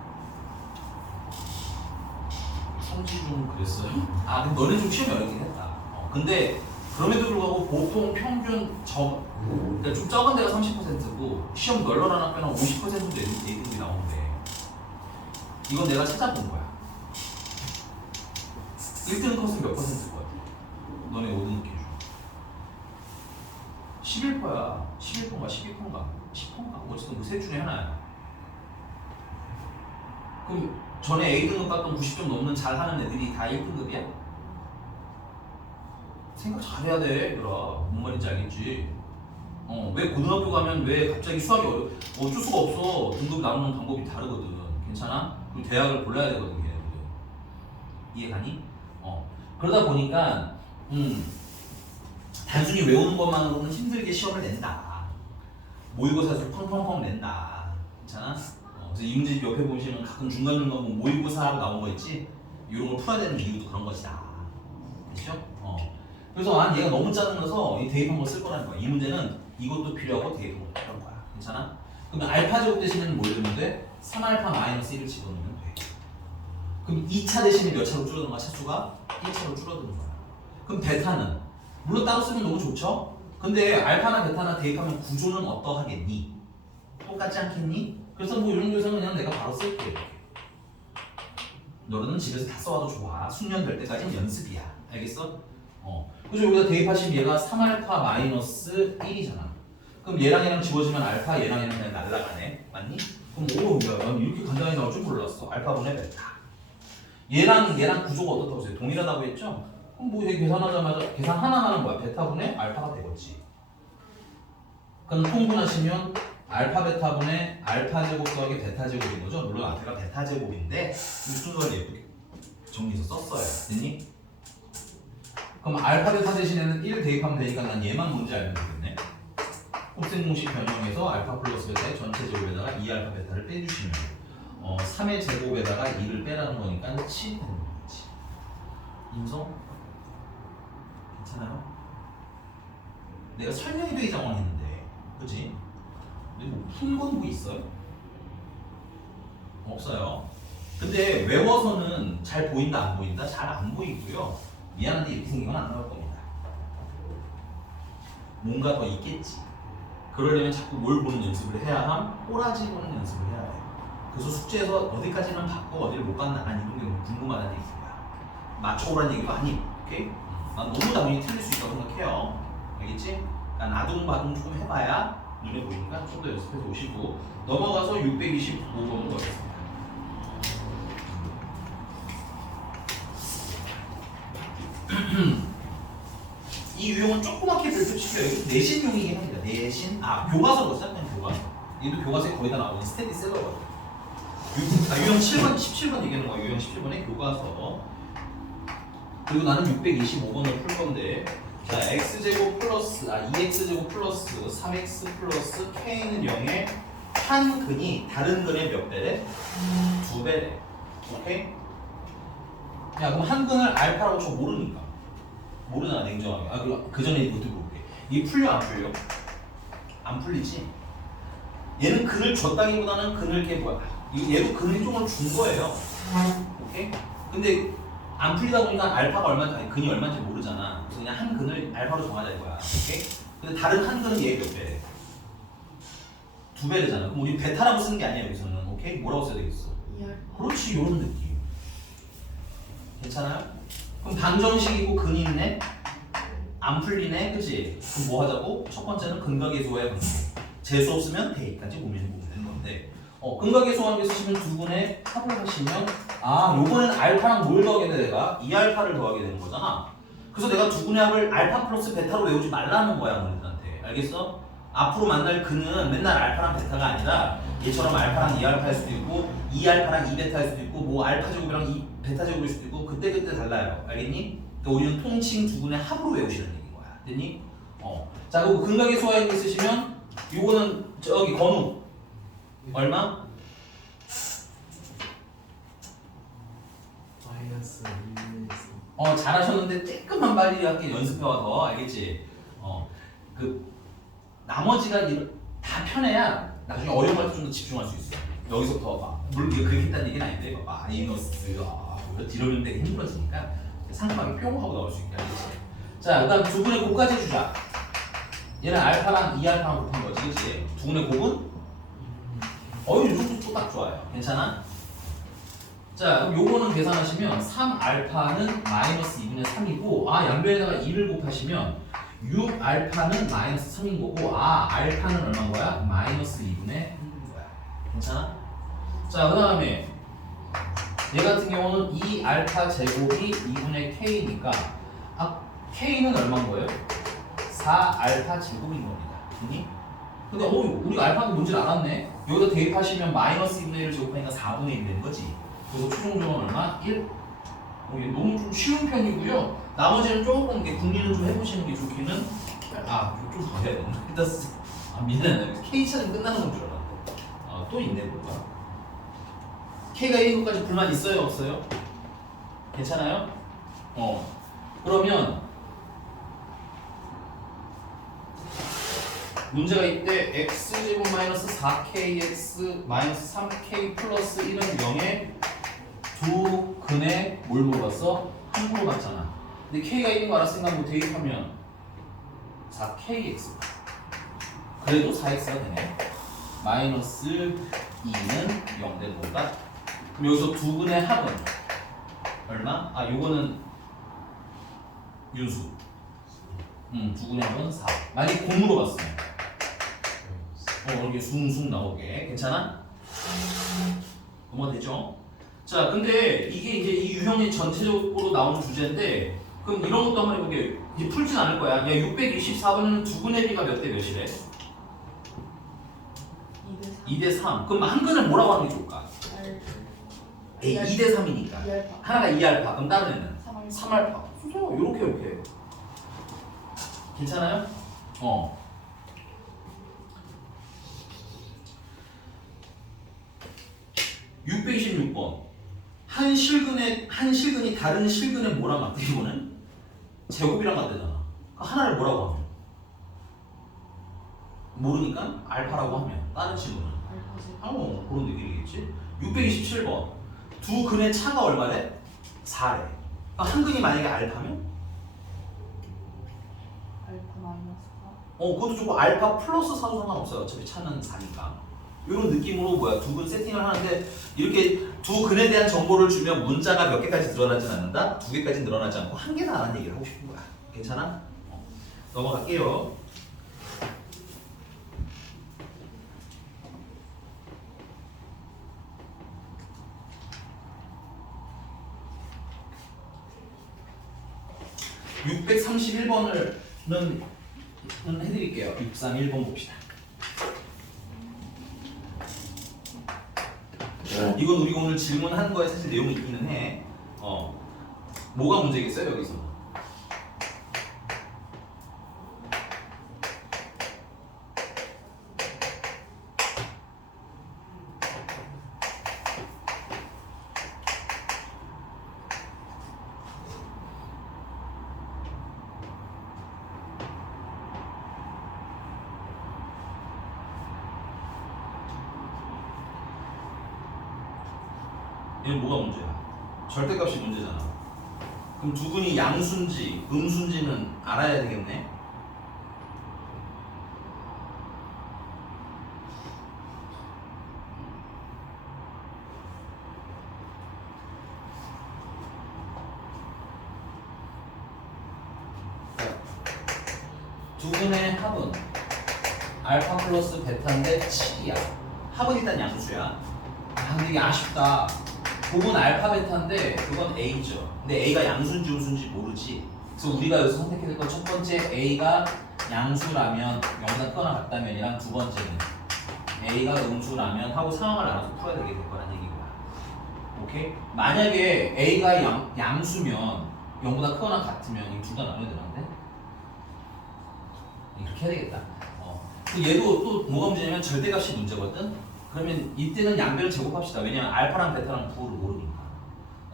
성지중 그랬어요? 근데 너네 좀 시험이 어렵긴 했다. 근데 그럼에도 불구하고 보통 평균 그러니까 좀 적은 데가 30%고 시험 널널한 학교는 50%도 A등급이 나오는데 이건 내가 찾아본 거야. 1등 컷은 몇 퍼센트일 것 같아? 너네 5등급 기준 11%야. 11%인가 12%인가 10%인가 어쨌든 그 셋 중에 하나야. 그럼 전에 A등급 갔던 90점 넘는 잘하는 애들이 다 1등급이야? 생각 잘해야 돼, 얘들아. 뭔 말인지 알겠지? 왜 고등학교 가면 왜 갑자기 수학이 어쩔 수가 없어. 등급 나누는 방법이 다르거든. 괜찮아? 그리고 대학을 골라야 되거든, 걔네들. 이해가니? 그러다 보니까 단순히 외우는 것만으로는 힘들게 시험을 낸다. 모의고사에서 펑펑펑 낸다. 괜찮아? 그래서 이 문제 옆에 보시면 가끔 중간중간 뭐 모의고사하고 나온 거 있지? 이런 걸 풀어야 되는 이유도 그런 것이다. 됐죠? 그래서 얘가 너무 짜증나서 이 대입한 거 쓸 거라는 거야. 이 문제는 이것도 필요하고 대입한 것도 필요한 거야. 괜찮아? 그러면 알파 제곱 대신에는 뭘 넣으면 돼? 3알파 마이너스 1을 집어넣으면 돼. 그럼 2차 대신에 몇 차로 줄어드는 거야? 차수가 1차로 줄어드는 거야. 그럼 베타는 물론 따로 쓰면 너무 좋죠? 근데 알파나 베타나 대입하면 구조는 어떠하겠니? 똑같지 않겠니? 그래서 뭐 이런 교사는 그냥 내가 바로 쓸게. 너는 집에서 다 써와도 좋아. 숙련 될 때까지는 연습이야. 알겠어? 그래서 여기다 대입하시면 얘가 3알파 마이너스 1이잖아. 그럼 얘랑 지워지면 알파, 얘랑 그냥 날라가네. 맞니? 그럼 야, 이렇게 간단히 나올 줄 몰랐어. 알파분의 베타. 얘랑 구조가 어떻다고 했어요? 동일하다고 했죠? 그럼 뭐 얘 계산하자마자 계산 하나만 하는 거야. 베타분의 알파가 되겠지. 그럼 통분하시면 알파 베타분의 알파 제곱 더하기 베타 제곱인 거죠. 물론 앞에가 베타 제곱인데 이 순서를 예쁘게 정리해서 썼어요. 됐니? 그럼 알파 베타 대신에는 1 대입하면 되니까 난 얘만 뭔지 알면 되겠네. 곱셈 공식 변형해서 알파 플러스 베타의 전체 제곱에다가 2알파 베타를 빼주시면 3의 제곱에다가 2를 빼라는 거니까 7이 되는 거지. 인성? 괜찮아요? 내가 설명이 되기 장원 했는데 그치? 근데 뭐 푼 건 뭐 있어요? 없어요. 근데 외워서는 잘 보인다 안 보인다? 잘 안 보이고요. 미안한데 이렇게 생긴 건 안 나올 겁니다. 뭔가 더 있겠지. 그러려면 자꾸 뭘 보는 연습을 해야 함? 꼬라지 보는 연습을 해야 돼. 그래서 숙제에서 어디까지는 받고 어디를 못 받나 난 이런 게 너무 궁금하다는 얘기야. 맞춰오라는 얘기가 아니고 오케이? 난 너무 당연히 틀릴 수 있다고 생각해요. 알겠지? 아둥바둥 좀 해봐야 눈에 보이니까 좀 더 연습해서 오시고 넘어가서 625번으로 가겠습니다. 이 유형은 조그맣게 별표시켜요. 내신용이긴 합니다. 내신, 교과서로 시작하는 교과서. 얘도 교과서에 거의 다 나오는 스테디셀러거든요. 유형 7번, 17번 얘기하는 거야. 유형 17번의 교과서. 그리고 나는 625번을 풀 건데, 자, x제곱 플러스, 2x제곱 플러스 3x 플러스 k는 0에 한 근이 다른 근의 몇 배래? 2배래. 오케이? 야, 그럼 한 근을 알파라고 쳐 모르니까. 모르잖아, 냉정하게. 그 전에 이것도 볼게. 이게 풀려, 안 풀려? 안 풀리지? 얘는 근을 줬다기보다는 근을 이렇게 뭐야? 얘도 근을 쪽을 준 거예요. 오케이? 근데 안 풀리다 보니까 알파가 얼마인지, 아니, 근이 얼마인지 모르잖아. 그래서 그냥 한 근을 알파로 정하자 이거야. 오케이? 근데 다른 한 근은 얘 몇 배래? 2배래잖아. 그럼 우리 베타라고 쓰는 게 아니야, 여기서는. 오케이? 뭐라고 써야 되겠어? 그렇지, 요런 느낌. 괜찮아요? 그럼 방정식이고 근이 있네? 안 풀리네? 그치? 그럼 뭐 하자고? 첫 번째는 근각계수와의 관계. 재수 없으면 대입까지 보면 되는 건데 근각계수 관계 쓰시면 두 분의 합을 하시면 요번엔 알파랑 뭘 더하게 돼 내가? 2알파를 더하게 되는 거잖아. 그래서 내가 두 분의 합을 알파 플러스 베타로 외우지 말라는 거야 너희들한테. 알겠어? 앞으로 만날 근은 맨날 알파랑 베타가 아니라 얘처럼 알파랑 2알파일 수도 있고 2알파랑 2베타일 수도 있고 뭐 알파 제곱이랑 2베타 제곱일 수도 있고 그때그때 달라요. 알겠니? 그러니까 우리는 통칭 두 분의 합으로 외우시는 얘기인 거야. 됐니? 자, 그리고 근각계수와 관계 쓰시면 요거는 저기 건우 얼마? 마이너스 1에서 잘하셨는데 조금만 빨리 할게. 연습해와서 알겠지? 그 나머지가 다 편해야 나중에 어려운 걸 좀 더 집중할 수 있어. 여기서부터 막 물론 이게 그렇게 했다는 얘기는 아닌데 막 마이너스 이러면 되게 힘들어지니까 상큼하게 뿅 하고 나올 수 있게 알겠지? 자, 그다음 두 분의 곱까지 해주자. 얘는 알파랑 2알파랑 곱한 거지, 그치? 두 분의 곱은? 이 정도 딱 좋아요. 괜찮아? 자, 그럼 요거는 계산하시면 3알파는 마이너스 2분의 3이고 양변에다가 2를 곱하시면 6알파는 마이너스 3인 거고 알파는 얼마인 거야? 마이너스 2분의 1인 거야. 괜찮아? 자, 그 다음에 얘 같은 경우는 2알파 제곱이 2분의 k니까 k는 얼마인 거예요? 4알파 제곱인 겁니다. 됐니? 근데 우리가 알파가 뭔지 알았네. 여기다 대입하시면 마이너스 2분의 1을 제곱하니까 4분의 1이 되는 거지. 그래서 최종적으로는 얼마? 1. 이게 너무 좀 쉬운 편이고요. 나머지는 조금 궁리는 좀 해보시는 게 좋기는. 좀 더 해야 되나? 일단 미안해. K차는 끝나는 건 줄 알았는데. 또 있네 뭐가. K가 1인 것까지 불만 있어요 없어요? 괜찮아요? 그러면 문제가 이때 x제곱 마이너스 4kx 마이너스 3k 플러스 1은 0에 두 근에 뭘 물어봤어? 한 물어봤잖아. 근데 k가 1인 거 알았으니까 뭐 대입하면 4kx 그래도 4x가 되네. 마이너스 2는 0 되는 건가? 그럼 여기서 두 근의 합은 얼마? 요거는 윤수. 두 근의 합은 4. 만약에 곱 물어봤으면 이렇게 숭숭 나오게. 괜찮아? 넘어가되죠? 자, 근데 이게 이제 이 유형이 전체적으로 나오는 주제인데 그럼 이런 것도 한번 해볼게. 이제 풀진 않을 거야. 624번에는 두 근의 비가 몇 대 몇이래? 2대 3. 그럼 한 근을 뭐라고 하는 게 좋을까? 2대 3이니까. 하나가 2알파. 그럼 다른 애는? 3알파. 이렇게. 괜찮아요? 626번. 한 실근이 다른 실근에 뭐랑 같대? 이거는 제곱이랑 같대잖아. 하나를 뭐라고 하면? 모르니까 알파라고 하면 다른 친구는 그런 느낌이겠지. 627번. 두 근의 차가 얼마래? 4래. 한 근이 만약에 알파면? 알파 마이너스 4? 그것도 좋고 알파 플러스 4도 상관없어요. 어차피 차는 4니까. 이런 느낌으로 두 근 세팅을 하는데 이렇게 두 근에 대한 정보를 주면 문자가 몇 개까지 늘어나진 않는다? 2개까지 늘어나지 않고 한 개다 라는 얘기를 하고 싶은 거야. 괜찮아? 넘어갈게요. 631번을 해드릴게요. 631번 봅시다. 이건 우리가 오늘 질문한 거에 사실 내용이 있기는 해. 뭐가 문제겠어요 여기서? 얘는 뭐가 문제야? 절대값이 문제잖아. 그럼 두 분이 양수인지 음수인지는 알아야 되겠네. 두 분의 합은 알파 플러스 베타인데 7이야. 합은 일단 양수야. 근데 이게 아쉽다. 부분 알파 베타인데 그건 A죠. 근데 A가 양수인지 음수인지 모르지. 그래서 우리가 여기서 선택해야 될 건 첫 번째 A가 양수라면 0보다 크거나 같다면이랑 두 번째는 A가 음수라면 하고 상황을 알아서 풀어야 되게 될 거란 얘기고요. 오케이? 만약에 A가 양수면 0보다 크거나 같으면 이 둘 다 나눠야 되는데 이렇게 해야 되겠다. 얘도 또 뭐가 문제냐면 절대값이 문제거든. 그러면 이때는 양변을 제곱합시다. 왜냐면 알파랑 베타랑 부호를 모르니까.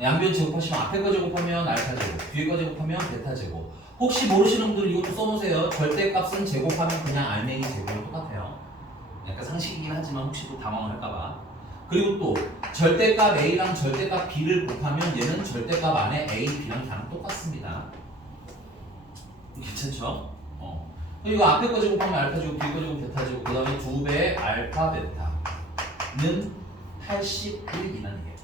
양변 제곱하시면 앞에 거 제곱하면 알파 제곱, 뒤에 거 제곱하면 베타 제곱. 혹시 모르시는 분들 이것도 써놓으세요. 절대값은 제곱하면 그냥 알맹이 제곱은 똑같아요. 약간 상식이긴 하지만 혹시 또 당황을 할까봐. 그리고 또 절대값 A랑 절대값 B를 곱하면 얘는 절대값 안에 A, B랑 다는 똑같습니다. 괜찮죠? 그리고 앞에 거 제곱하면 알파 제곱, 뒤에 거 제곱, 베타 제곱, 그 다음에 2배의 알파, 베타는 81이라는 얘기예요.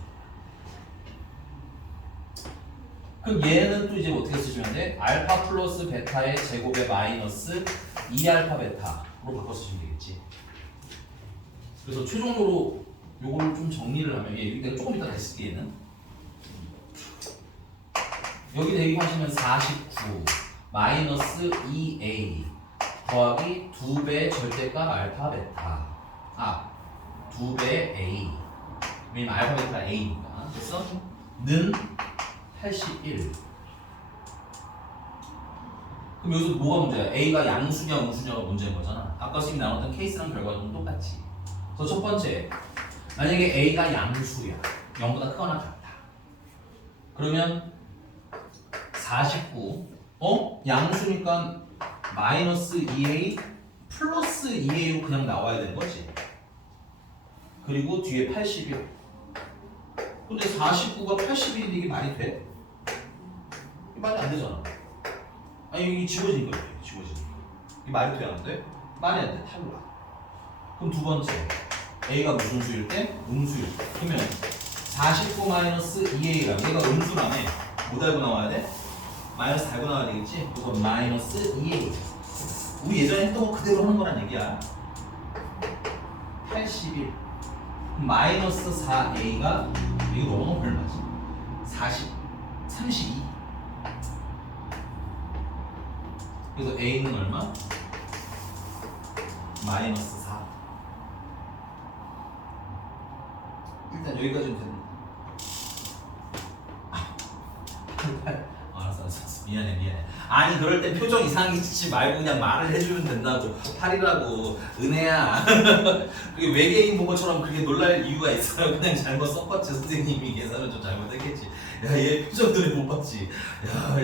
그럼 얘는 또 이제 어떻게 쓰시면 돼? 알파 플러스 베타의 제곱에 마이너스 2알파 베타로 바꿔 쓰시면 되겠지. 그래서 최종적으로 요거를 좀 정리를 하면 내가 조금 이따 다시 쓸게 얘는. 여기 대입하시면 49 마이너스 2a 더하기 2배 절대값 알파 베타 2배 a 왜냐면 알파 베타가 a니까 그래서 는 81. 그럼 여기서 뭐가 문제야? a가 양수냐 음수냐가 문제인 거잖아. 아까 선생님이 나눴던 케이스랑 결과는 똑같지. 그래서 첫 번째 만약에 a가 양수야 0보다 크거나 같다 그러면 49 양수니까 마이너스 2a 플러스 2a로 그냥 나와야 되는 거지. 그리고 뒤에 81. 근데 49가 81인데 이게 말이 돼? 이게 말이 안 되잖아. 아니 이게 지워진 거야. 지워진 거. 이게 말이 돼? 안 돼? 말이 안 돼. 탈락. 그럼 두 번째 a가 무슨 수일 때? 음수일 때. 그러면 49 마이너스 2a랑 얘가 음수라며 뭐 달고 나와야 돼? 마이너스 달고 나와야 되겠지? 그래서 마이너스 2a. 우리 예전에 했던 거 그대로 하는 거란 얘기야. 81 마이너스 4a가 이거 너무 얼마지? 32. 그래서 a는 얼마? 마이너스 4. 일단 여기까지는 됐네. 알았어. 미안해. 아니 그럴 땐 표정 이상하게 짓지 말고 그냥 말을 해주면 된다고. 8이라고 은혜야. 그게 외계인 본 것처럼 그렇게 놀랄 이유가 있어요. 그냥 잘못 썼겠지. 선생님이 계산을 좀 잘못했겠지. 야 얘 표정들이 못 봤지. 야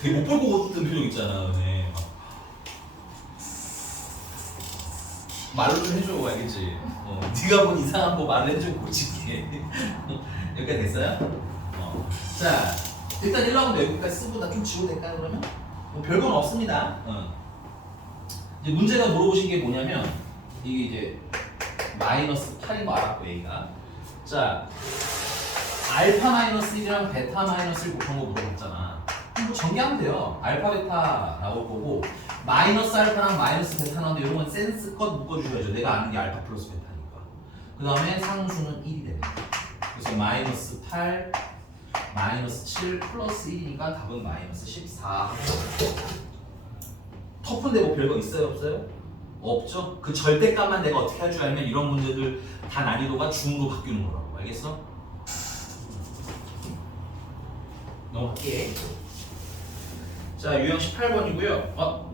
되게 못 볼 것 같은 표정 있잖아. 은혜. 말로 좀 해줘 알겠지? 네가 본 이상한 거 말을 해주고 고칠게. 여기까지 됐어요? 자 일단 1라운드 여기까지 쓰고 나 좀 지워도 될까요 그러면? 뭐 별건 없습니다. 이제 문제가 물어보신 게 뭐냐면 이게 이제 마이너스 8인 거 알았고 A가 자 알파 마이너스 1이랑 베타 마이너스 1 곱한 거 물어봤잖아. 그럼 뭐 전개하면 돼요. 알파 베타 나올 거고 마이너스 알파랑 마이너스 베타 나오는데 이런 건 센스껏 묶어주셔야죠. 내가 아는 게 알파 플러스 베타니까. 그 다음에 상수는 1이 됩니다. 그래서 마이너스 8 마이너스 7 플러스 1이니까 답은 마이너스 14. 터프인데 뭐 별거 있어요 없어요? 없죠? 그 절대값만 내가 어떻게 할 줄 알면 이런 문제들 다 난이도가 중으로 바뀌는 거라고. 알겠어? 넘어갈게. 자, 유형 18번이고요. 아,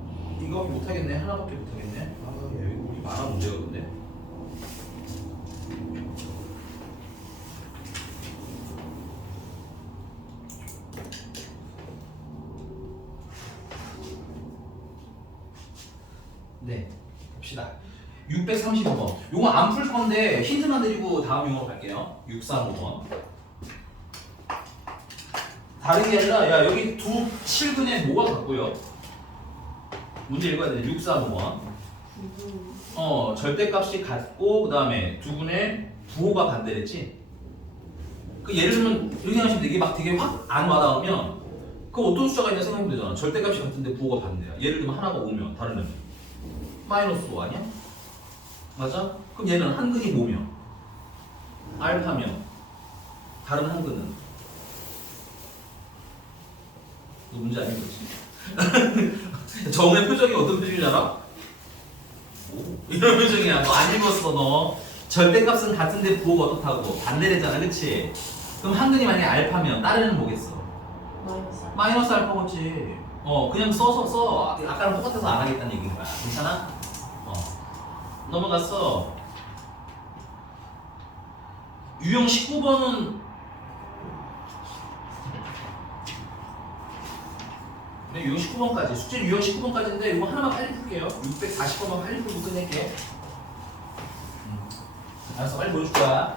이거 못하겠네. 하나밖에 못하겠네. 아, 야, 이거 우리 만화 문제가 근데. 네, 봅시다. 635번. 요거 안 풀 건데 힌트만 드리고 다음 용어로 갈게요. 635번. 다른 게 아니라 야 여기 두 실근에 뭐가 같고요? 문제 읽어야 돼. 635번. 절대값이 같고 그 다음에 두 분의 부호가 반대랬지. 그 예를 들면 이렇게 생각하시면 이게 막 되게 확 안 와닿으면 그 어떤 숫자가 있냐 생각하면 되잖아. 절대값이 같은데 부호가 반대야. 예를 들면 하나가 5면 다른 애는 마이너스 5 아니야? 맞아? 그럼 얘는 한근이 뭐면? 알파면 다른 한근은? 너 문제 아닌 거지? 정우의 표정이 어떤 표정인지 알아? 오, 이런 표정이야. 너 안 읽었어 너. 절대값은 같은데 부호가 어떻다고? 반대되잖아 그치? 그럼 한근이 만약에 알파면 다른 애는 뭐겠어? 마이너스. 마이너스 알파겠지. 그냥 써. 아까랑 똑같아서 안 하겠다는 얘기인 거야. 괜찮아? 넘어갔어. 유형 19번은 네, 유형 19번까지. 숙제 유형 19번까지인데 이거 하나만 빨리 풀게요. 640번만 빨리 풀고 끝낼게. 알았어, 빨리 보여줄 거야.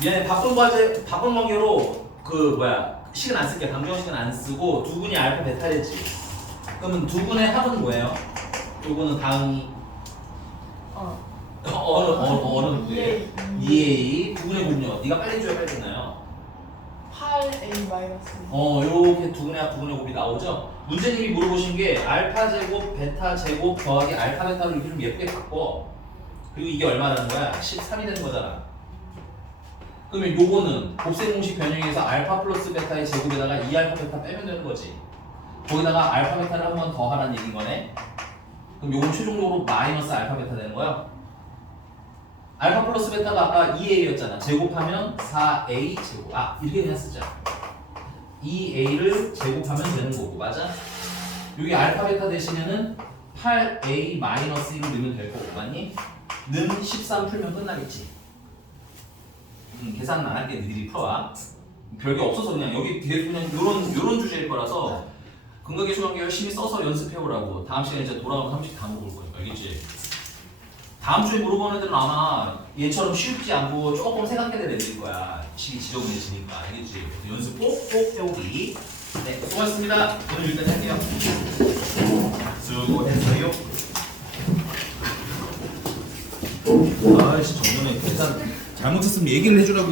미안해, 바쁜 관계로 식은 안 쓸게. 방정식은 안 쓰고 두 분이 알파 베타랬지. 그러면 두 분의 합은 뭐예요? 요거는 다음이 어느 누구예요? 2A. 두 분의 곱요. 네가 빨리 줘야 빨리 되나요? 8A 마이너스. 요렇게 두 분의 합, 두 분의 곱이 나오죠? 문제님이 물어보신 게 알파 제곱, 베타 제곱 더하기 알파 베타로 이렇게 좀 예쁘게 바꿔. 그리고 이게 얼마라는 거야? 13이 되는 거잖아. 그러면 요거는 곱셈 공식 변형해서 알파 플러스 베타의 제곱에다가 2알파 베타 빼면 되는 거지. 거기다가 알파 베타를 한 번 더 하라는 얘기인 거네. 그럼 요건 최종적으로 마이너스 알파 베타 되는 거야. 알파 플러스 베타가 아까 2a였잖아. 제곱하면 4a 제곱. 이렇게 그냥 쓰자. 2a를 제곱하면 되는 거고, 맞아? 여기 알파 베타 대신에는 8a 마이너스 1을 넣으면 될 거고, 맞니? 는 13 풀면 끝나겠지. 계산은 안 할게. 너희들이 풀어와. 별게 없어서 그냥 여기 뒤에 그냥 요런 주제일 거라서 근거계수관계 열심히 써서 연습해오라고. 다음 시간에 이제 돌아오면 30 다 물어볼 거니까. 알겠지? 다음 주에 물어보는 애들은 아마 얘처럼 쉽지 않고 조금 생각해야 될 애들일 거야. 식이 지저분해지니까. 알겠지? 연습 꼭꼭 해오기. 네, 수고하셨습니다. 오늘 여기까지 할게요. 수고했어요. 아이씨, 정연에 계산 잘못했으면 얘기를 해주라고.